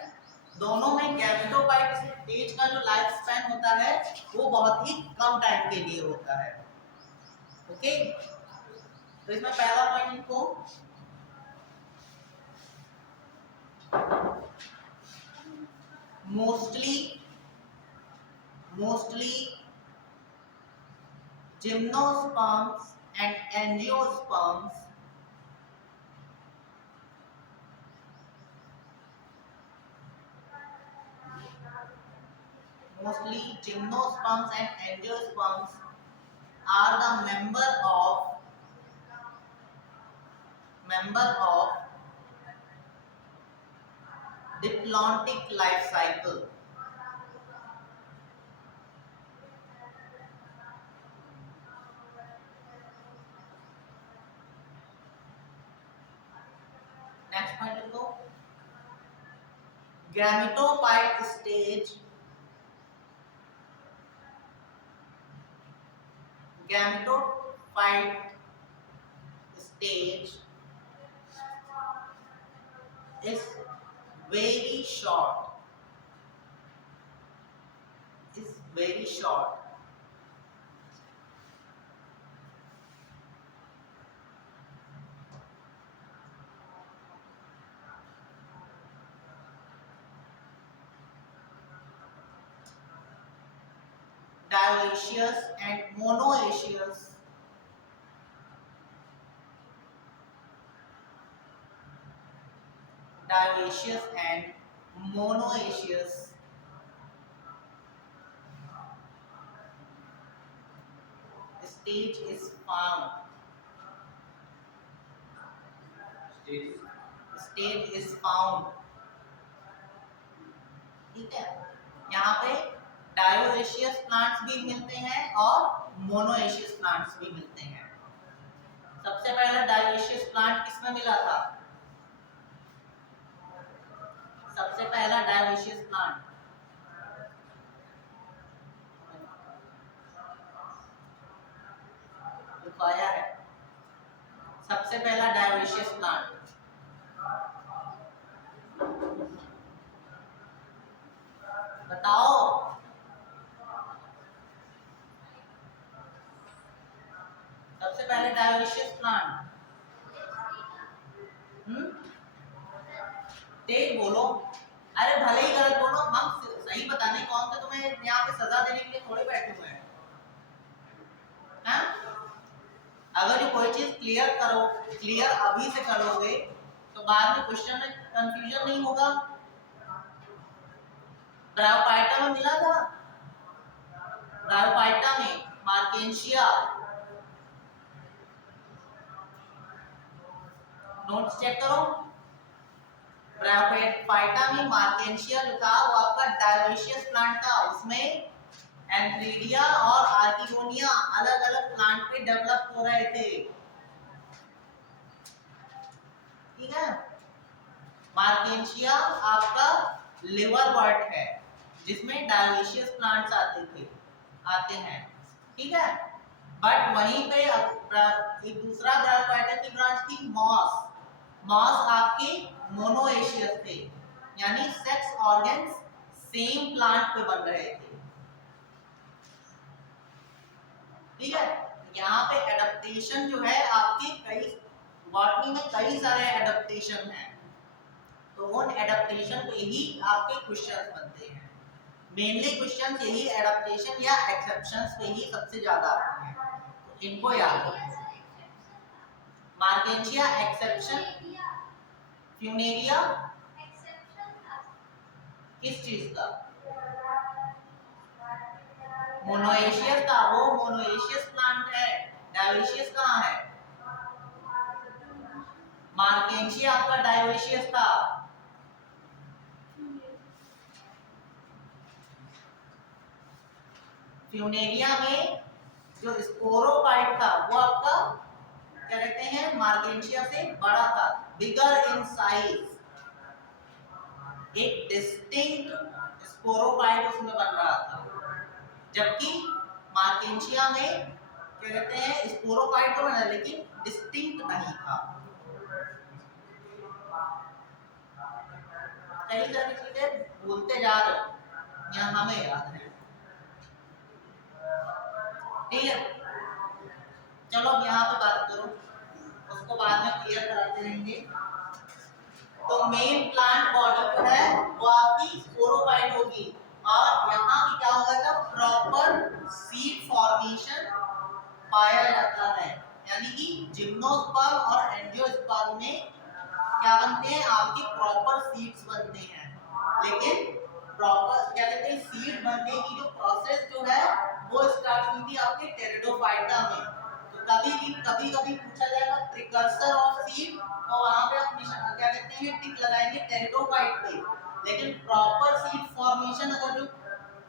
दोनों में गैमेटोफाइट स्टेज का जो लाइफ स्पैन होता है वो बहुत ही कम टाइम के लिए होता है। ओके, तो इसमें पहला पॉइंट लिखो, mostly gymnosperms and angiosperms are the member of diplontic life cycle. Next point लिखो, gametophyte stage, is very short, dioecious and monoecious. Dioecious and monoecious stage is found. Stage is found. ठीक है, यहाँ पे डायोएशियस plants भी मिलते हैं और monoecious plants भी मिलते हैं। सबसे पहला डायोएशियस प्लांट किसमें मिला था? सबसे पहला डायोएशियस प्लांट पाया है, सबसे पहला डायोएशियस प्लांट बताओ। सबसे पहले डायोएशियस प्लांट तेज बोलो, अरे भले ही गलत बोलो, हम सही बताने कौन सा तुम्हें यहाँ पे सजा देने के लिए थोड़े बैठे हुए हैं। हाँ? अगर जो कोई चीज क्लियर अभी से करोगे तो बाद में क्वेश्चन में कंफ्यूजन नहीं होगा। ब्रायोफाइटा में मिला था, ब्रायोफाइटा में मार्केंशिया, नोट्स चेक करो। ब्रायोफाइटा में मार्केंशिया जो था वो आपका डायोएशियस प्लांट था, उसमें एंथ्रीडिया और आर्किगोनिया अलग अलग प्लांट पे डेवलप हो रहे थे। ठीक है, मार्केंशिया आपका लिवर वर्ट है जिसमें डायोएशियस प्लांट्स आते हैं। ठीक है, बट वहीं पे एक दूसरा ब्रायोफाइटा की ब्रांच थी मॉस आपके मोनोएशियस थे, यानी सेक्स ऑर्गन्स सेम प्लांट पे बन रहे थे। ठीक है, यहाँ पे एडेप्टेशन जो है आपके बॉटनी में कई सारे एडेप्टेशन हैं, तो उन एडेप्टेशन पे ही आपके क्वेश्चंस बनते हैं। मेनली क्वेश्चंस यही एडेप्टेशन या एक्सेप्शंस पे ही सबसे ज्यादा आते हैं, तो इनको याद रखो। मार्केंशिया एक्सेप्शन, फ्यूनेरिया किस चीज का? मोनोएशियस का, वो मोनोएशियस प्लांट है। डायोएशियस कहाँ है? मार्केंशिया आपका डायोइशियस था। फ्यूनेरिया में जो स्पोरोफाइट था वो आपका क्या कहते हैं, मार्केंशिया से बड़ा था, बिगर इन साइज, एक डिस्टिंक्ट स्पोरोफाइट उसमें बन रहा था। जबकि मार्केंशिया में क्या कहते हैं, स्पोरोफाइट तो बना लेकिन डिस्टिंक्ट नहीं था। कई सारी चीजें भूलते जा रहे हो, यहाँ हमें याद है। ठीक है, चलो अब यहाँ पे बात करो, उसको बाद में क्लियर कराते रहेंगे। तो मेन प्लांट बॉडी जो है वो आपकी स्पोरोफाइट होगी, और यहाँ भी क्या होगा था, प्रॉपर सीड फॉर्मेशन पाया जाता है। यानी कि जिम्नोस्पर्म और एंजियोस्पर्म में क्या बनते हैं, आपके प्रॉपर सीड्स बनते हैं। लेकिन प्रॉपर क्या कहते हैं, सीड बनने की जो प्रोसेस जो है वो स्टार्ट हुई थी आपके टेरिडोफाइटा में। तो कभी कभी पूछा जाएगा प्रिकर्सर ऑफ सीड, तो वहां पे आप क्या कहते हैं, टिक लगाएंगे टेरिडोफाइट पे। लेकिन प्रॉपर सीड फॉर्मेशन अगर जो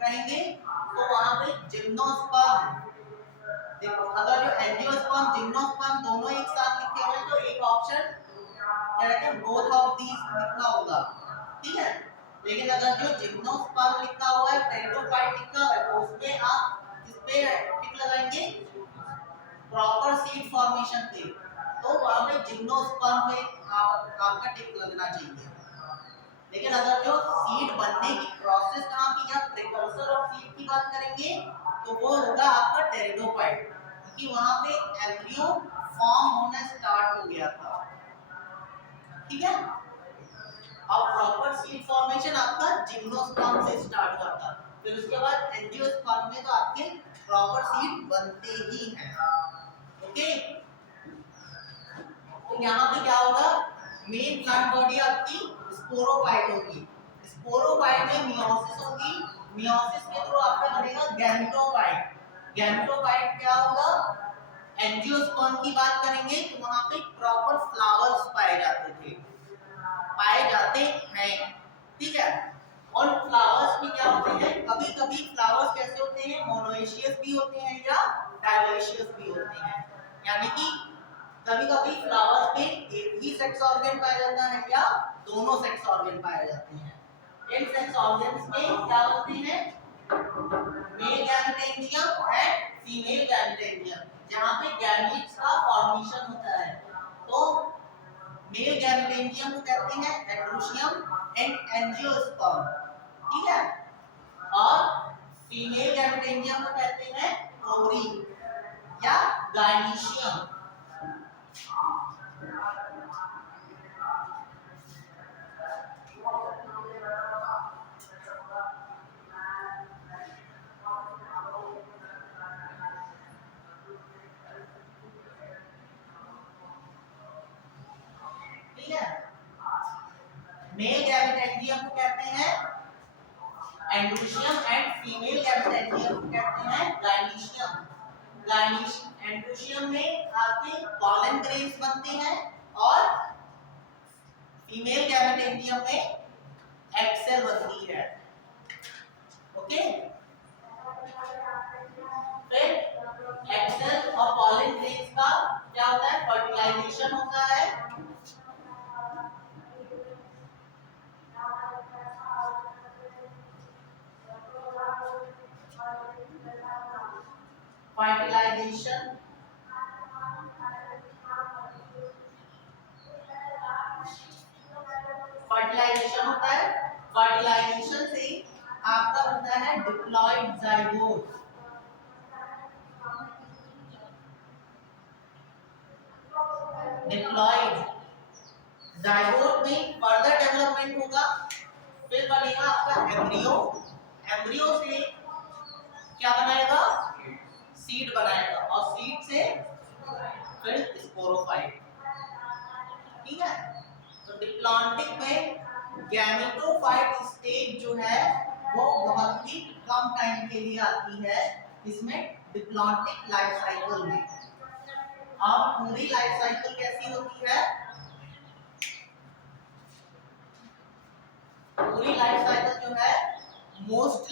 कहेंगे तो वहां पे जिम्नोस्पर्म, देखो अगर जो एंजियोस्पर्म जिम्नोस्पर्म दोनों एक साथ लिखे हुए हैं तो एक ऑप्शन क्या कहते हैं, बोथ ऑफ दीज लिखना होगा। ठीक है, लेकिन अगर जो जिम्नोस्पर्म लिखा हुआ है, टेरिडोफाइट लिखा हुआ है, तो उसमें आप इस पे टिक लगाएंगे प्रॉपर सीड फॉर्मेशन पे, तो वहां पे जिम्नोस्पर्म पे आपका टिक लगना चाहिए। लेकिन अगर जो सीड बनने की प्रोसेस कहां की, या प्रिकर्सर ऑफ सीड की बात करेंगे तो वो होगा आपका टेरिडोफाइट, क्योंकि वहां पे एम्ब्रियो फॉर्म होना स्टार्ट हो गया था। ठीक है, अब प्रॉपर सीड फॉर्मेशन आपका जिम्नोस्पर्म से स्टार्ट हुआ था, फिर उसके बाद एंजियोस्पर्म में तो आपके प्रॉपर सीड बनते ही हैं। ओके, तो यहाँ पे क्या होगा, मेन प्लांट बॉडी आपकी स्पोरोफाइट होगी, स्पोरोफाइट में मियोसिस होगी, मियोसिस के थ्रू आपका बनेगा गैमेटोफाइट। गैमेटोफाइट क्या होगा, एंजियोस्पर्म की बात करेंगे तो वहां पे प्रॉपर फ्लावर्स पाए जाते हैं। ठीक है, और फ्लावर्स भी क्या होते हैं, कभी कभी फ्लावर्स कैसे होते हैं, मोनोएशियस भी होते हैं या डायोएशियस भी होते हैं। यानी कि कभी कभी फ्लावर्स में एक ही सेक्स ऑर्गन पाया जाता है या दोनों सेक्स ऑर्गन पाए जाते हैं। इन सेक्स ऑर्गन्स में क्या होते हैं, मेल गैमेटेंजियम एंड फीमेल गैमेटेंजियम, जहां पे गैमीट्स का फॉर्मेशन होता है। तो मेल गैमेटेंजियम को कहते हैं एंड्रोशियम एंड एंजियोस्पर्म। ठीक है, और फीमेल गैमेटेंजियम को कहते हैं ओवरी या गायनीशियम। ठीक है, मेल गैमेटेंजियम को कहते हैं एंड्रोशियम एंड फीमेल गैमेटेंजियम को कहते हैं गायनीशियम। एंड्रोशियम में आपके पॉलन ग्रेन्स बनते हैं और फीमेल गैमेटेंजियम में एग सेल बनती है। ओके, फिर एग सेल और पॉलन ग्रेन्स का क्या होता है, फर्टिलाइजेशन होता है। फर्टिलाइजेशन होता है, फर्टिलाइजेशन से आपका बनता है डिप्लॉइड जाइगोट। डिप्लॉइड जाइगोट में फर्दर डेवलपमेंट होगा, फिर बनेगा आपका एम्ब्रियो। एम्ब्रियो से क्या बनाएगा, सीड बनाएगा, और सीड से फिर स्पोरोफाइट। ठीक है, तो डिप्लॉन्टिक में गैमेटोफाइट स्टेज जो है वो बहुत ही कम टाइम के लिए आती है इसमें डिप्लॉन्टिक लाइफ साइकिल में। अब पूरी लाइफ साइकिल कैसी होती है,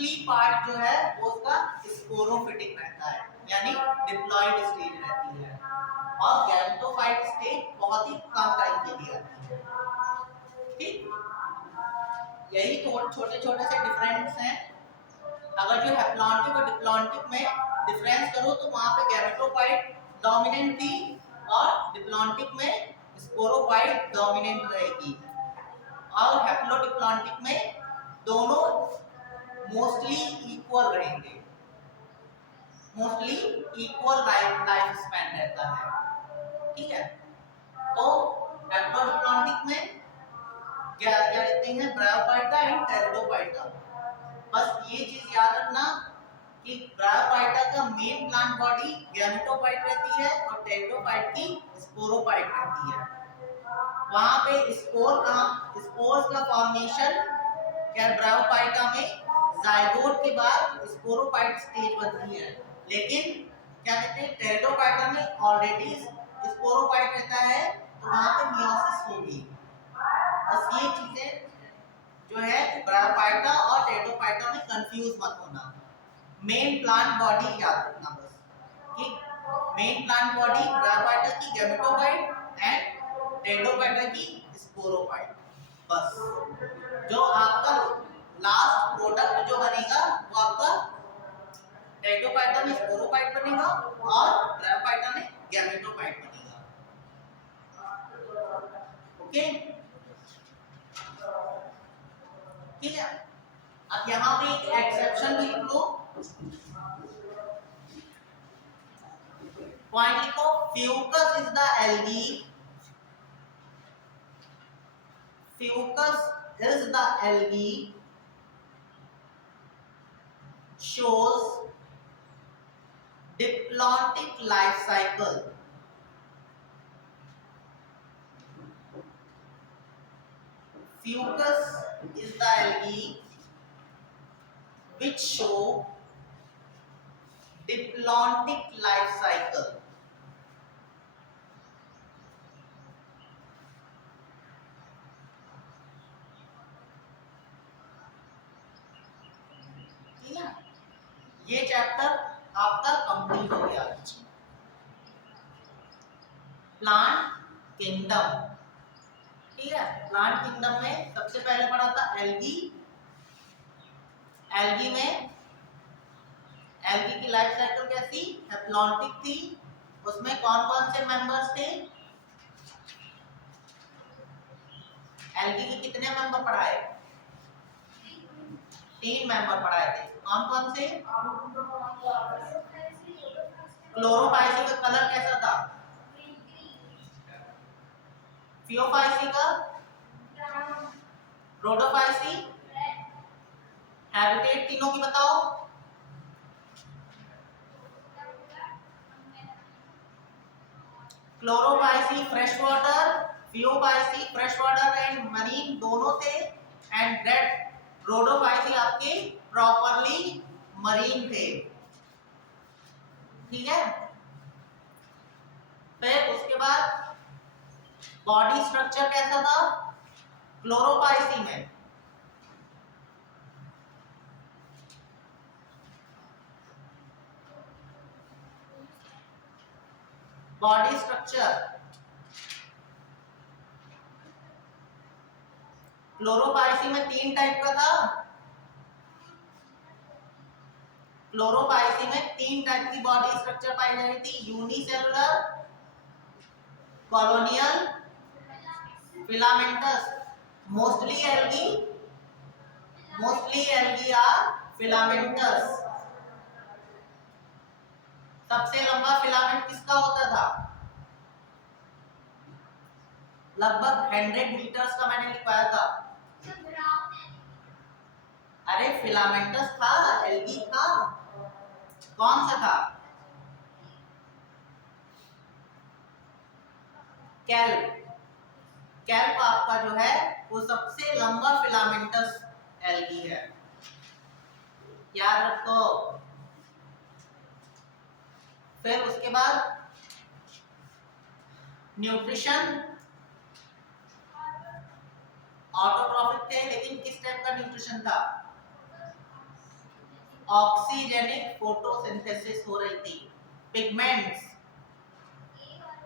मोस्टली पार्ट जो है वो उसका स्पोरोफिटिक रहता है, यानी डिप्लॉयड स्टेज रहती है, और गैमेटोफाइट स्टेज बहुत ही कम टाइम के लिए आती है। ठीक, यही छोटे छोटे से डिफरेंस हैं। अगर जो हैप्लॉन्टिक और डिप्लॉन्टिक में डिफरेंस करो तो वहां पे गैमेटोफाइट डोमिनेंट थी और डिप्लॉन्टिक में स्पोरोफाइट डोमिनेंट रहेगी, और हैप्लोडिप्लॉन्टिक में दोनों मोस्टली इक्वल रहेंगे, मोस्टली इक्वल लाइफ स्पैन रहता है। ठीक है, तो हैप्लोडिप्लॉन्टिक में क्या क्या रहते हैं, ब्रायोफाइटा एंड टेरिडोफाइटा। बस ये चीज याद रखना कि ब्रायोफाइटा का मेन प्लांट बॉडी गैमेटोफाइट रहती है और टेरिडोफाइट की स्पोरोफाइट रहती है। वहां पे स्पोर्स का फॉर्मेशन क्या ब्रायोफाइटा में जाइगोट के बाद स्पोरोफाइट स्टेज बनती है, लेकिन क्या कहते हैं टेरिडोफाइटा में ऑलरेडी स्पोरोफाइट रहता है, तो वहां पे मियोसिस होगी। बस ये चीजें जो है ब्रायोफाइटा और टेरिडोफाइटा में कंफ्यूज मत होना। मेन प्लांट बॉडी याद रखना बस कि मेन प्लांट बॉडी ब्रायोफाइटा की गैमेटोफाइट एंड टेरिडोफाइटा की स्पोरोफाइट। बस जो आपका लास्ट प्रोडक्ट जो बनेगा वो आपका टेरिडोफाइटा में स्पोरोफाइट बनेगा और ब्रायोफाइटा में गैमेटोफाइट बनेगा। ओके, ठीक है। अब यहाँ पे एक एक्सेप्शन भी लिख लो, पॉइंट लिखो, Fucus is the algae, Fucus is the algae shows diplontic life cycle. Fucus is the algae which show diplontic life cycle. ठीक है, ये चैप्टर आपका कंप्लीट हो गया। प्लांट किंगडम, ठीक है, प्लांट किंगडम में सबसे पहले पढ़ा था एल्गी। एल्गी में एल्गी की लाइफ साइकिल कैसी, हैप्लॉन्टिक थी। उसमें कौन कौन से मेंबर्स थे, एल्गी के कितने मेंबर पढ़ाए, 3 मेंबर पढ़ाए थे। कौन कौन से, क्लोरोफाइसी का कलर कैसा था, फियोफाइसी का, रोडोफाइसी, हैबिटेट तीनों की बताओ। Chlorophyceae fresh water, Phaeophyceae fresh water and marine दोनों थे, एंड रेड रोडोफाइसी आपके प्रॉपरली मरीन थे। ठीक है, फिर उसके बाद बॉडी स्ट्रक्चर कैसा था क्लोरोफाइसी में, बॉडी स्ट्रक्चर क्लोरोफाइसी में 3 टाइप का था। क्लोरोफाइसी में 3 टाइप की बॉडी स्ट्रक्चर पाई जा रही थी, unicellular, colonial, filamentous. Mostly algae are filamentous. सबसे लंबा फिलामेंट किसका होता था, लगभग 100 मीटर्स का मैंने लिखवाया था। अरे फिलामेंटस था, एल्गी था, कौन सा था, कैल्प। कैल्प आपका जो है वो सबसे लंबा फिलामेंटस एल्गी है, याद रखो। फिर उसके बाद न्यूट्रिशन, ऑटोट्रॉफिक थे, लेकिन किस टाइप का न्यूट्रिशन था, ऑक्सीजेनिक फोटोसिंथेसिस हो रही थी। पिगमेंट्स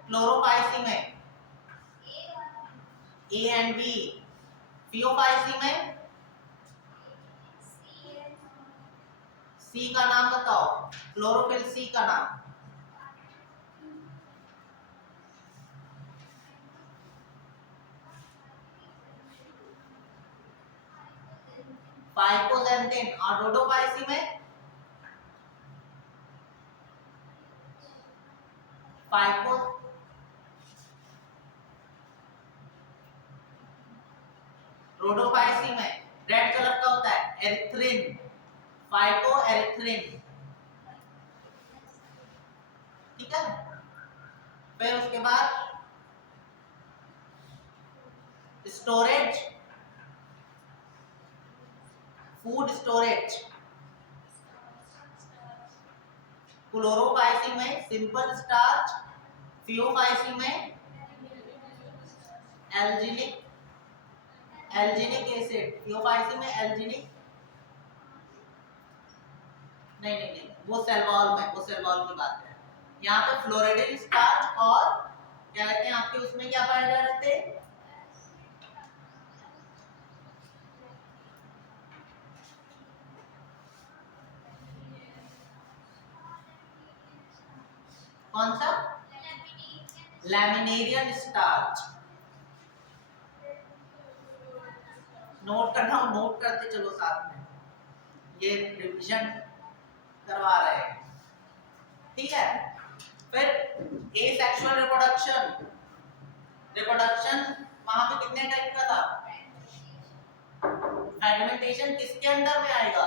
क्लोरोफाइसी में ए एंड बी, फियोफाइसी में सी का नाम बताओ, क्लोरोफिल सी का नाम। फाइकोजेंथिन। और रोडोफाइसी में फाइको रोडोफाइसी में रेड कलर का होता है एरिथ्रिन, फाइको एरिथ्रिन। ठीक है, फिर उसके बाद स्टोरेज, फूड स्टोरेज, क्लोरोफाइसी में सिंपल स्टार्च, फियोफाइसी में एल्जिनिक एसिड, फियोफाइसी में एल्जिनिक नहीं, वो सेल वॉल की बात है। यहाँ पे फ्लोरिडिन स्टार्च और क्या कहते हैं आपके उसमें क्या पाए जा रहे थे, कौन सा, लैमिनेरियन स्टार्च। नोट करना, नोट करते चलो साथ में, ये रिवीजन करवा रहे हैं। ठीक है, फिर ए सेक्सुअल रिप्रोडक्शन, वहां पे कितने टाइप का था, फ्रेगमेंटेशन किसके अंदर में आएगा,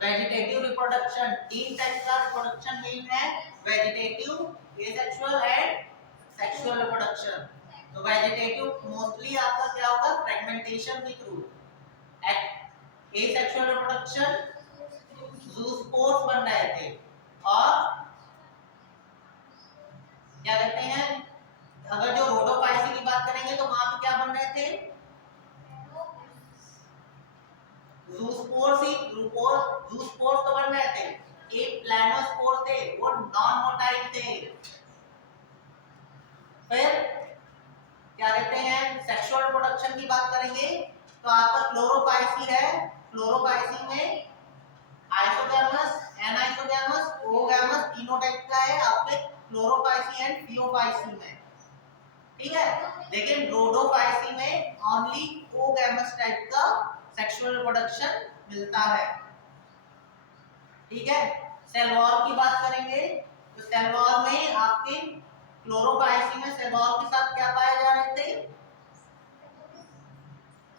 वेजिटेटिव रिप्रोडक्शन। 3 टाइप का रिप्रोडक्शन मेन है, vegetative, asexual and sexual reproduction. तो वेजिटेटिव मोस्टली आपका क्या होगा, फ्रेगमेंटेशन के थ्रू। एसेक्सुअल रिप्रोडक्शन ज़ूस्पोर्स बन रहे थे, और क्या कहते हैं, अगर जो रोडोफाइसी की बात करेंगे तो वहां पे क्या बन रहे थे, ज़ूस्पोर्स तो बन रहे थे। एक प्लानोस्पोर थे, वो नॉन मोटाइल थे। फिर क्या कहते हैं, सेक्सुअल रिप्रोडक्शन की बात करेंगे तो आपका क्लोरोफाइसी है, क्लोरोफाइसी में आइसोगैमस, एनाइसोगैमस, ओगैमस तीनों टाइप का है आपके क्लोरोफाइसी एंड फियोफाइसी में। ठीक है, लेकिन रोडोफाइसी में ओनली ओगैमस टाइप का सेक्सुअल रिप्रोडक्शन मिलता है। ठीक है, सेल वॉल की बात करेंगे तो सेल वॉल में आपके क्लोरोफाइसी में सेल वॉल के साथ क्या पाए जा रहे थे,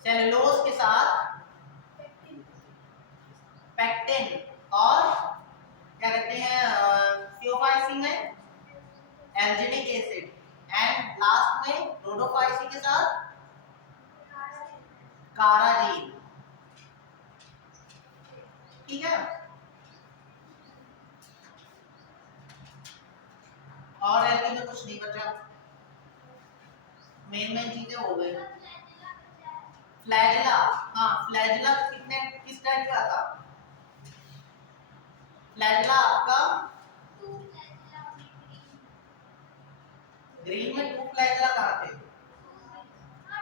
सेलुलोज के साथ पेक्टिन, और क्या कहते हैं फियोफाइसी में एल्जिनिक एसिड, एंड लास्ट में रोडोफाइसी के साथ काराजीन। ठीक है, और एल्गी में कुछ नहीं बचा, मेन चीजें हो गई। फ्लैजिला, हाँ फ्लैजिला किस टाइप का था, फ्लैजिला आपका ग्रीन में 2 फ्लैजिला कहाँ थे,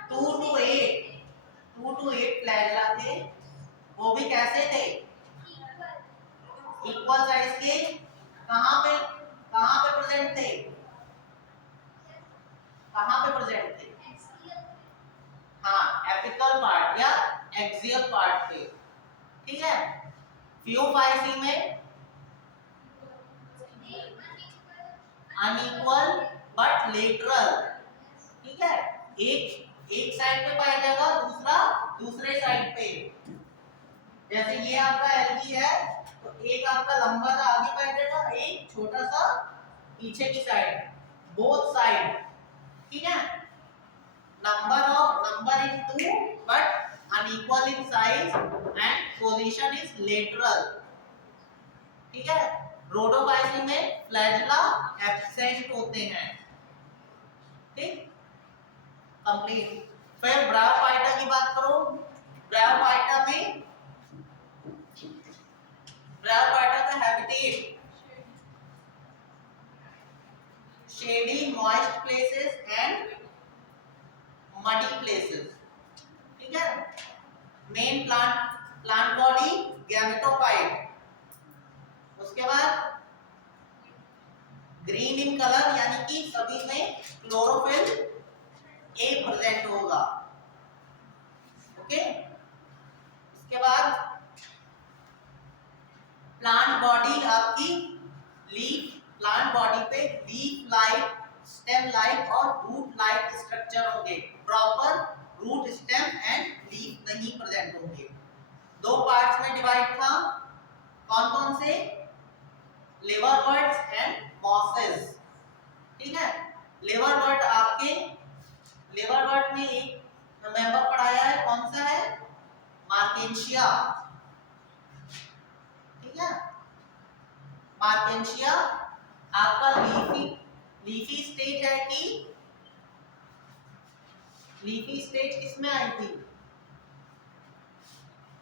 2 to 8 फ्लैजिला थे। वो भी कैसे थे, इक्वल साइज के। कहाँ पे प्रेजेंट थे, कहाँ पे प्रेजेंट थे, हाँ एपिकल पार्ट या एक्सियल पार्ट पे। ठीक है, फियोफाइसी में अनइक्वल बट लेटरल। ठीक है, एक साइड पे पाया जाएगा, दूसरा दूसरे साइड पे। जैसे ये आपका एल्गी है तो एक आपका लंबा सा आगे पाया जाएगा, एक छोटा सा पीछे की साइड, बोथ साइड। ठीक है, number in 2 but unequal in size and position is lateral. ठीक है, रोडोफाइसी में फ्लैजिला एब्सेंट होते हैं। ठीक, कंप्लीट। फिर ब्रायोफाइटा की बात करो, ब्रायोफाइटा में ब्रायोफाइटा का habitat shady moist places and muddy places. ठीक है। मेन प्लांट बॉडी गैमेटोफाइट, उसके बाद ग्रीन इन कलर यानी कि सभी में क्लोरोफिल ए प्रेजेंट होगा। ओके, उसके बाद प्लांट बॉडी आपकी लीफ, प्लांट बॉडी पे लीफ लाइक, स्टेम लाइक और रूट लाइक स्ट्रक्चर होंगे। Proper root, stem and leaf नहीं प्रेजेंट होंगे। दो पार्ट्स में डिवाइड था, कौन कौन से? लिवरवर्ट्स एंड मॉसेस। ठीक है। लिवरवर्ट आपके, लिवरवर्ट में एक मेंबर पढ़ाया है, कौन सा है? मार्केंशिया। ठीक है। मार्केंशिया आपका लीफी स्टेज है कि लीफी स्टेज किसमें आई थी?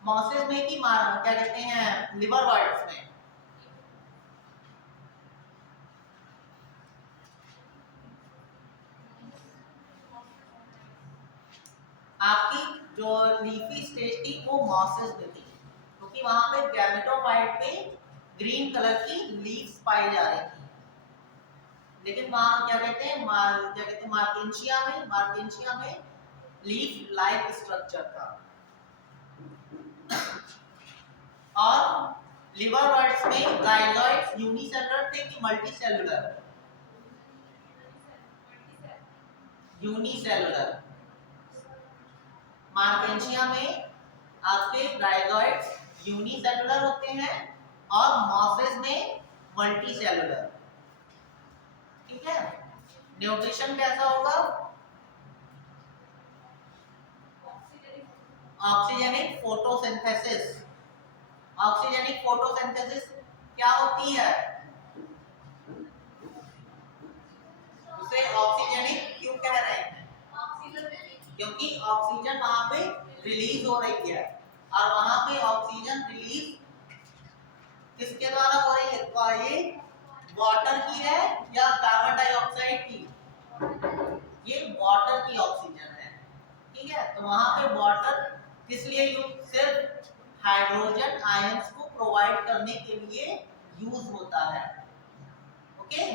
मॉसेस में कि क्या कहते हैं, लिवरवर्ट्स में? आपकी जो लीफी स्टेज थी वो मॉसेस में थी, क्योंकि वहां पे गैमेटोफाइट पे ग्रीन कलर की लीव्स पाई जा रही थी। लेकिन वहां क्या कहते हैं, मार्केंशिया में लीफ लाइक स्ट्रक्चर था। और लिवरवर्ट्स में राइजोइड्स यूनिसेलुलर थे कि मल्टीसेलुलर? यूनिसेलुलर। मार्केंशिया में आपके राइजोइड्स यूनिसेलुलर होते हैं और मॉसेस में मल्टीसेलुलर। ठीक है। न्यूट्रिशन कैसा होगा? Oxygenic photosynthesis. ऑक्सीजनिक फोटोसिंथेसिस क्या होती है? उसे ऑक्सीजनिक क्यों कह रहे हैं? क्योंकि ऑक्सीजन वहां पे रिलीज हो रही है, और वहां पे ऑक्सीजन रिलीज किसके द्वारा हो रही है? तो ये वाटर की है या कार्बन डाइऑक्साइड की? ये वाटर की ऑक्सीजन है। ठीक है। तो वहां पे वाटर किस लिए यूज? सिर्फ हाइड्रोजन आयंस को प्रोवाइड करने के लिए यूज होता है। ओके,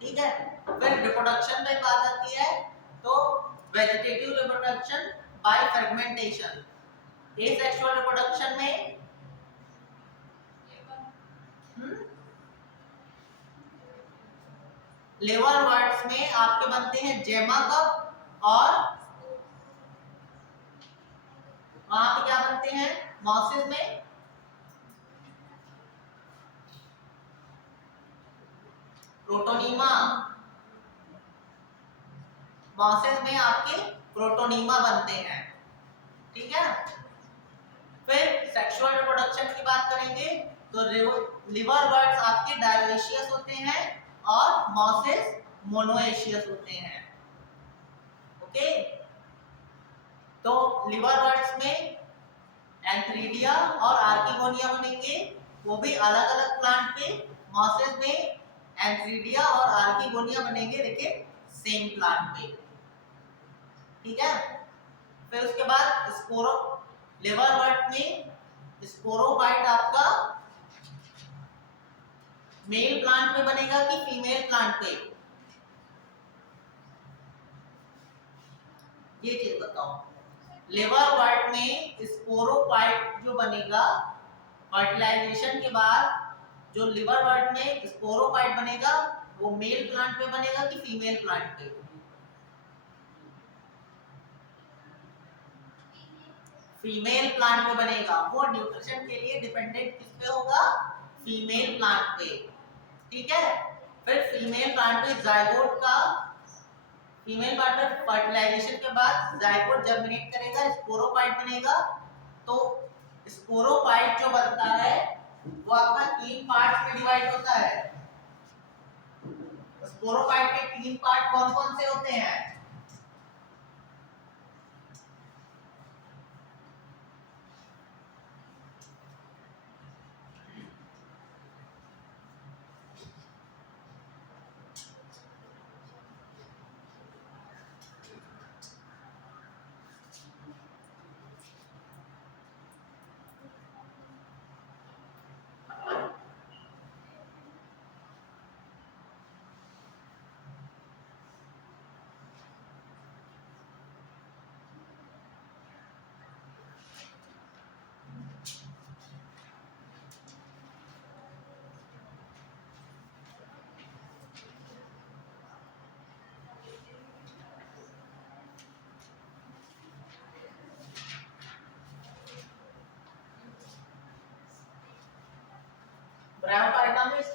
ठीक है। फिर रिप्रोडक्शन में बात आती है, तो vegetative reproduction by fragmentation. Asexual reproduction में लिवरवर्ट्स में आपके बनते हैं जेमा कप, और वहां पे क्या बनते हैं? मॉसेस में प्रोटोनीमा। मॉसेस में आपके प्रोटोनीमा बनते हैं। ठीक है। फिर सेक्सुअल रिप्रोडक्शन की बात करेंगे, तो लिवरवर्ट्स आपके डायोइशियस होते हैं और मॉसेस मोनोएशियस होते हैं। ओके, तो लिवरवर्ट्स में एंथ्रीडिया और आर्किगोनिया बनेंगे, वो भी अलग अलग प्लांट पे। मॉसेस में एंथ्रीडिया और आर्किगोनिया बनेंगे लेकिन सेम प्लांट पे। ठीक है। फिर उसके बाद स्पोरो, लिवरवर्ट में स्पोरोफाइट आपका मेल प्लांट में बनेगा कि फीमेल प्लांट पे? ये चीज बताओ। लिवरवर्ट में स्पोरोफाइट जो बनेगा फर्टिलाइजेशन के बाद, जो लिवरवर्ट में स्पोरोफाइट बनेगा वो मेल प्लांट पे बनेगा कि फीमेल प्लांट पे? फीमेल प्लांट पे बनेगा। वो न्यूट्रिशन के लिए डिपेंडेंट किस पे होगा? फीमेल प्लांट पे। ठीक है। फिर फीमेल प्लांट पे जायगोट का, फीमेल प्लांट पे फर्टिलाइजेशन के बाद जायगोट जर्मिनेट करेगा, स्पोरोफाइट बनेगा। तो स्पोरोफाइट जो बनता है वो आपका 3 पार्ट्स में डिवाइड होता है। स्पोरोफाइट के 3 पार्ट कौन कौन से होते हैं?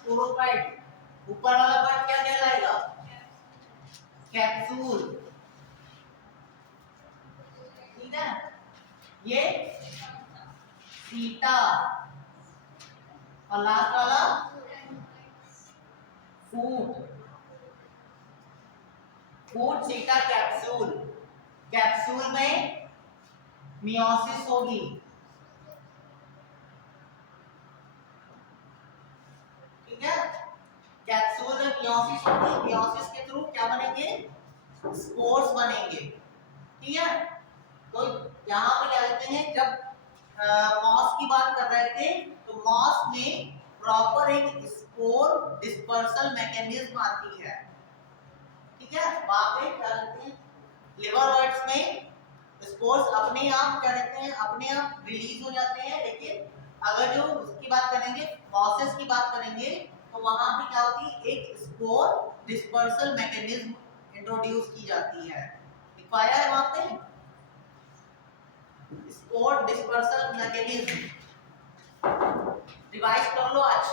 स्पोरोफाइट। ऊपर वाला पार्ट क्या कहलाएगा? कैप्सूल। ठीक है, ये सीटा और लास्ट वाला फूट। फूट सीटा कैप्सूल। कैप्सूल में मियोसिस होगी। ठीक है, कैप्सूल में मियोसिस होगी। मियोसिस के थ्रू क्या बनेंगे? स्पोर्स बनेंगे। ठीक है, तो यहाँ पे क्या कहते हैं, जब मॉस की बात कर रहे थे तो मॉस में प्रॉपर एक स्पोर डिस्पर्सल मैकेनिज्म आती है। ठीक है, वहां पे क्या कहते हैं, लिवरवर्ट्स में स्पोर्स अपने आप क्या कहते हैं, अपने आप रिलीज हो जाते हैं। लेकिन अगर जो उसकी बात करेंगे, मॉसेस की बात करेंगे, तो वहां पे क्या होती है, एक स्पोर डिस्पर्सल मैकेनिज्म इंट्रोड्यूस की जाती है। दिखाया है वहां पे स्पोर डिस्पर्सल मैकेनिज्म। रिवाइज कर लो आज।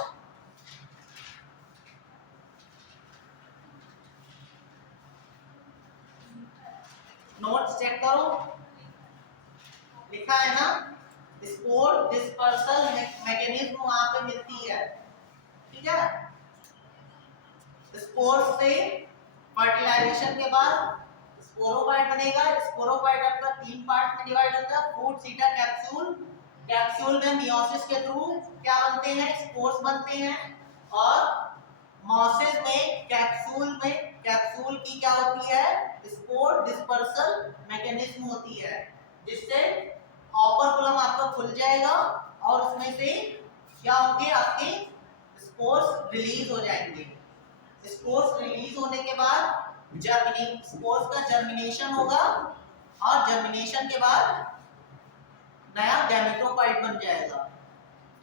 नोट्स चेक करो, लिखा है ना, स्पोर डिस्पर्सल मैकेनिज्म वहां पे मिलती है। ठीक है, स्पोर से फर्टिलाइजेशन के बाद स्पोरोफाइट बनेगा। स्पोरोफाइट आपका 3 पार्ट में डिवाइड होता है, फूट सीटा कैप्सूल। कैप्सूल में मियोसिस के थ्रू क्या बनते हैं? स्पोर्स बनते हैं। और मॉसेस में कैप्सूल की क्या होती है? स्पोर डिस्पर्सल मैकेनिज्म होती है, जिससे ओपर्कुलम आपका खुल जाएगा और उसमें से क्या होंगे? आपके स्पोर्स रिलीज हो जाएंगे। स्पोर्स रिलीज होने के बाद स्पोर्स का जर्मिनेशन होगा और जर्मिनेशन के बाद नया गैमेटोफाइट बन जाएगा।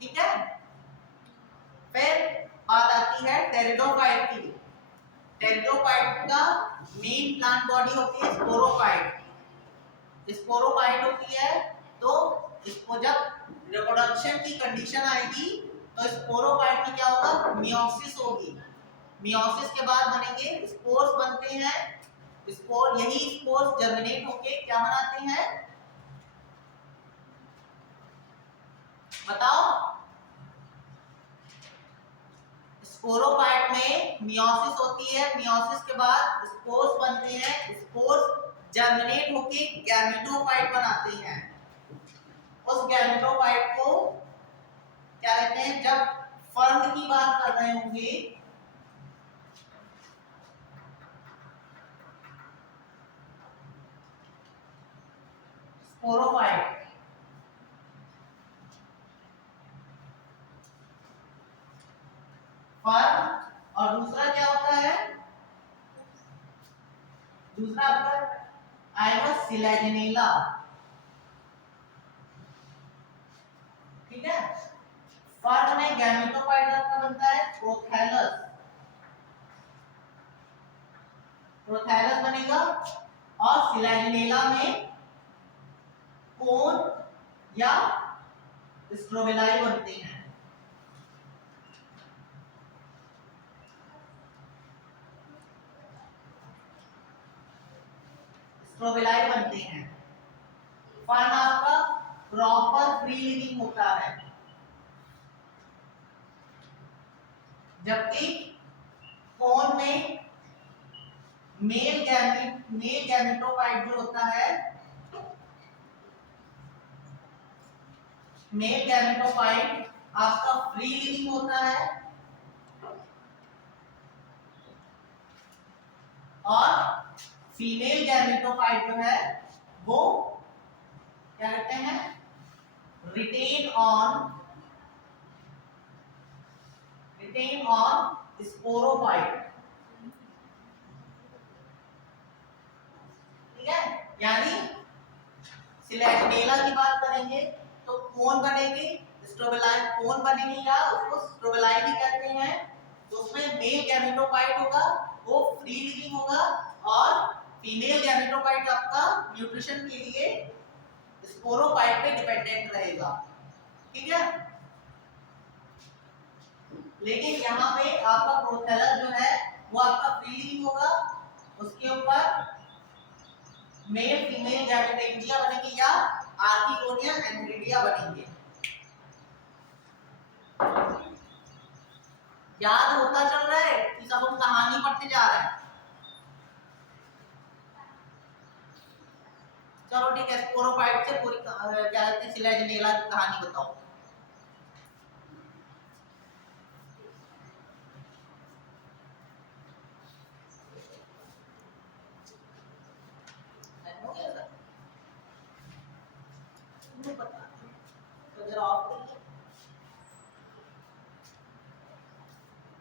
ठीक है, फिर बात आती है टेरिडोफाइट की। टेरिडोफाइट का मेन प्लांट बॉडी होती है स्पोरोफाइट। स्पोरोफाइट होती है, तो इसको जब रिप्रोडक्शन की कंडीशन आएगी तो स्पोरोफाइट में क्या होगा? मियोसिस होगी। मियोसिस के बाद बनेंगे स्पोर्स बनते हैं। स्पोर, यही स्पोर्स जर्मिनेट होके क्या बनाते हैं? बताओ। स्पोरोफाइट में मियोसिस होती है। मियोसिस के बाद स्पोर्स बनते हैं। स्पोर्स जर्मिनेट होके गैमेटोफाइट बनाते हैं। उस गैमेटोफाइट को क्या कहते हैं? जब फर्न की बात कर रहे होंगे, स्पोरोफाइट, फर्न, और दूसरा क्या होता है? दूसरा आपका आएगा सिलेजनेला। ठीक है, फर्न में गैमेटोफाइट आपका बनता है प्रोथैलस। प्रोथैलस बनेगा। और सिलेजनेला में कोन या स्ट्रोबेलाई बनते हैं। स्ट्रोबेलाई बनते हैं। फर्न आपका प्रॉपर फ्री लिविंग होता है, जबकि कोन में मेल गैमेटोफाइट जो होता है, मेल गैमेटोफाइट आपका फ्री लिविंग होता है और फीमेल गैमेटोफाइट जो है वो क्या कहते हैं? Written on sporophyte. ठीक है, यानी सिलेजनेला की बात करेंगे तो कोन बनेगी, स्ट्रोबेलाई कोन बनेगी, या उसको स्ट्रोबेलाई भी कहते हैं। तो उसमें मेल गैमेटोफाइट होगा, वो फ्री लिविंग होगा, और फीमेल गैमेटोफाइट आपका न्यूट्रिशन के लिए स्पोरोफाइट पे डिपेंडेंट रहेगा। ठीक है, लेकिन यहाँ पे आपका प्रोथेलस जो है वो आपका फ्रीली होगा, उसके ऊपर मेल फीमेल गैमेटेंजिया बनेगी या आर्किगोनिया एंथ्रिडिया बनेंगे। याद होता चल रहा है कि सब हम कहानी पढ़ते जा रहे हैं? चलो ठीक है, स्पोरोफाइट से पूरी क्या कहते हैं सिलेजनेला की कहानी बताओ। हो गया सर? मुझे पता तो जरा ऑफ करिए।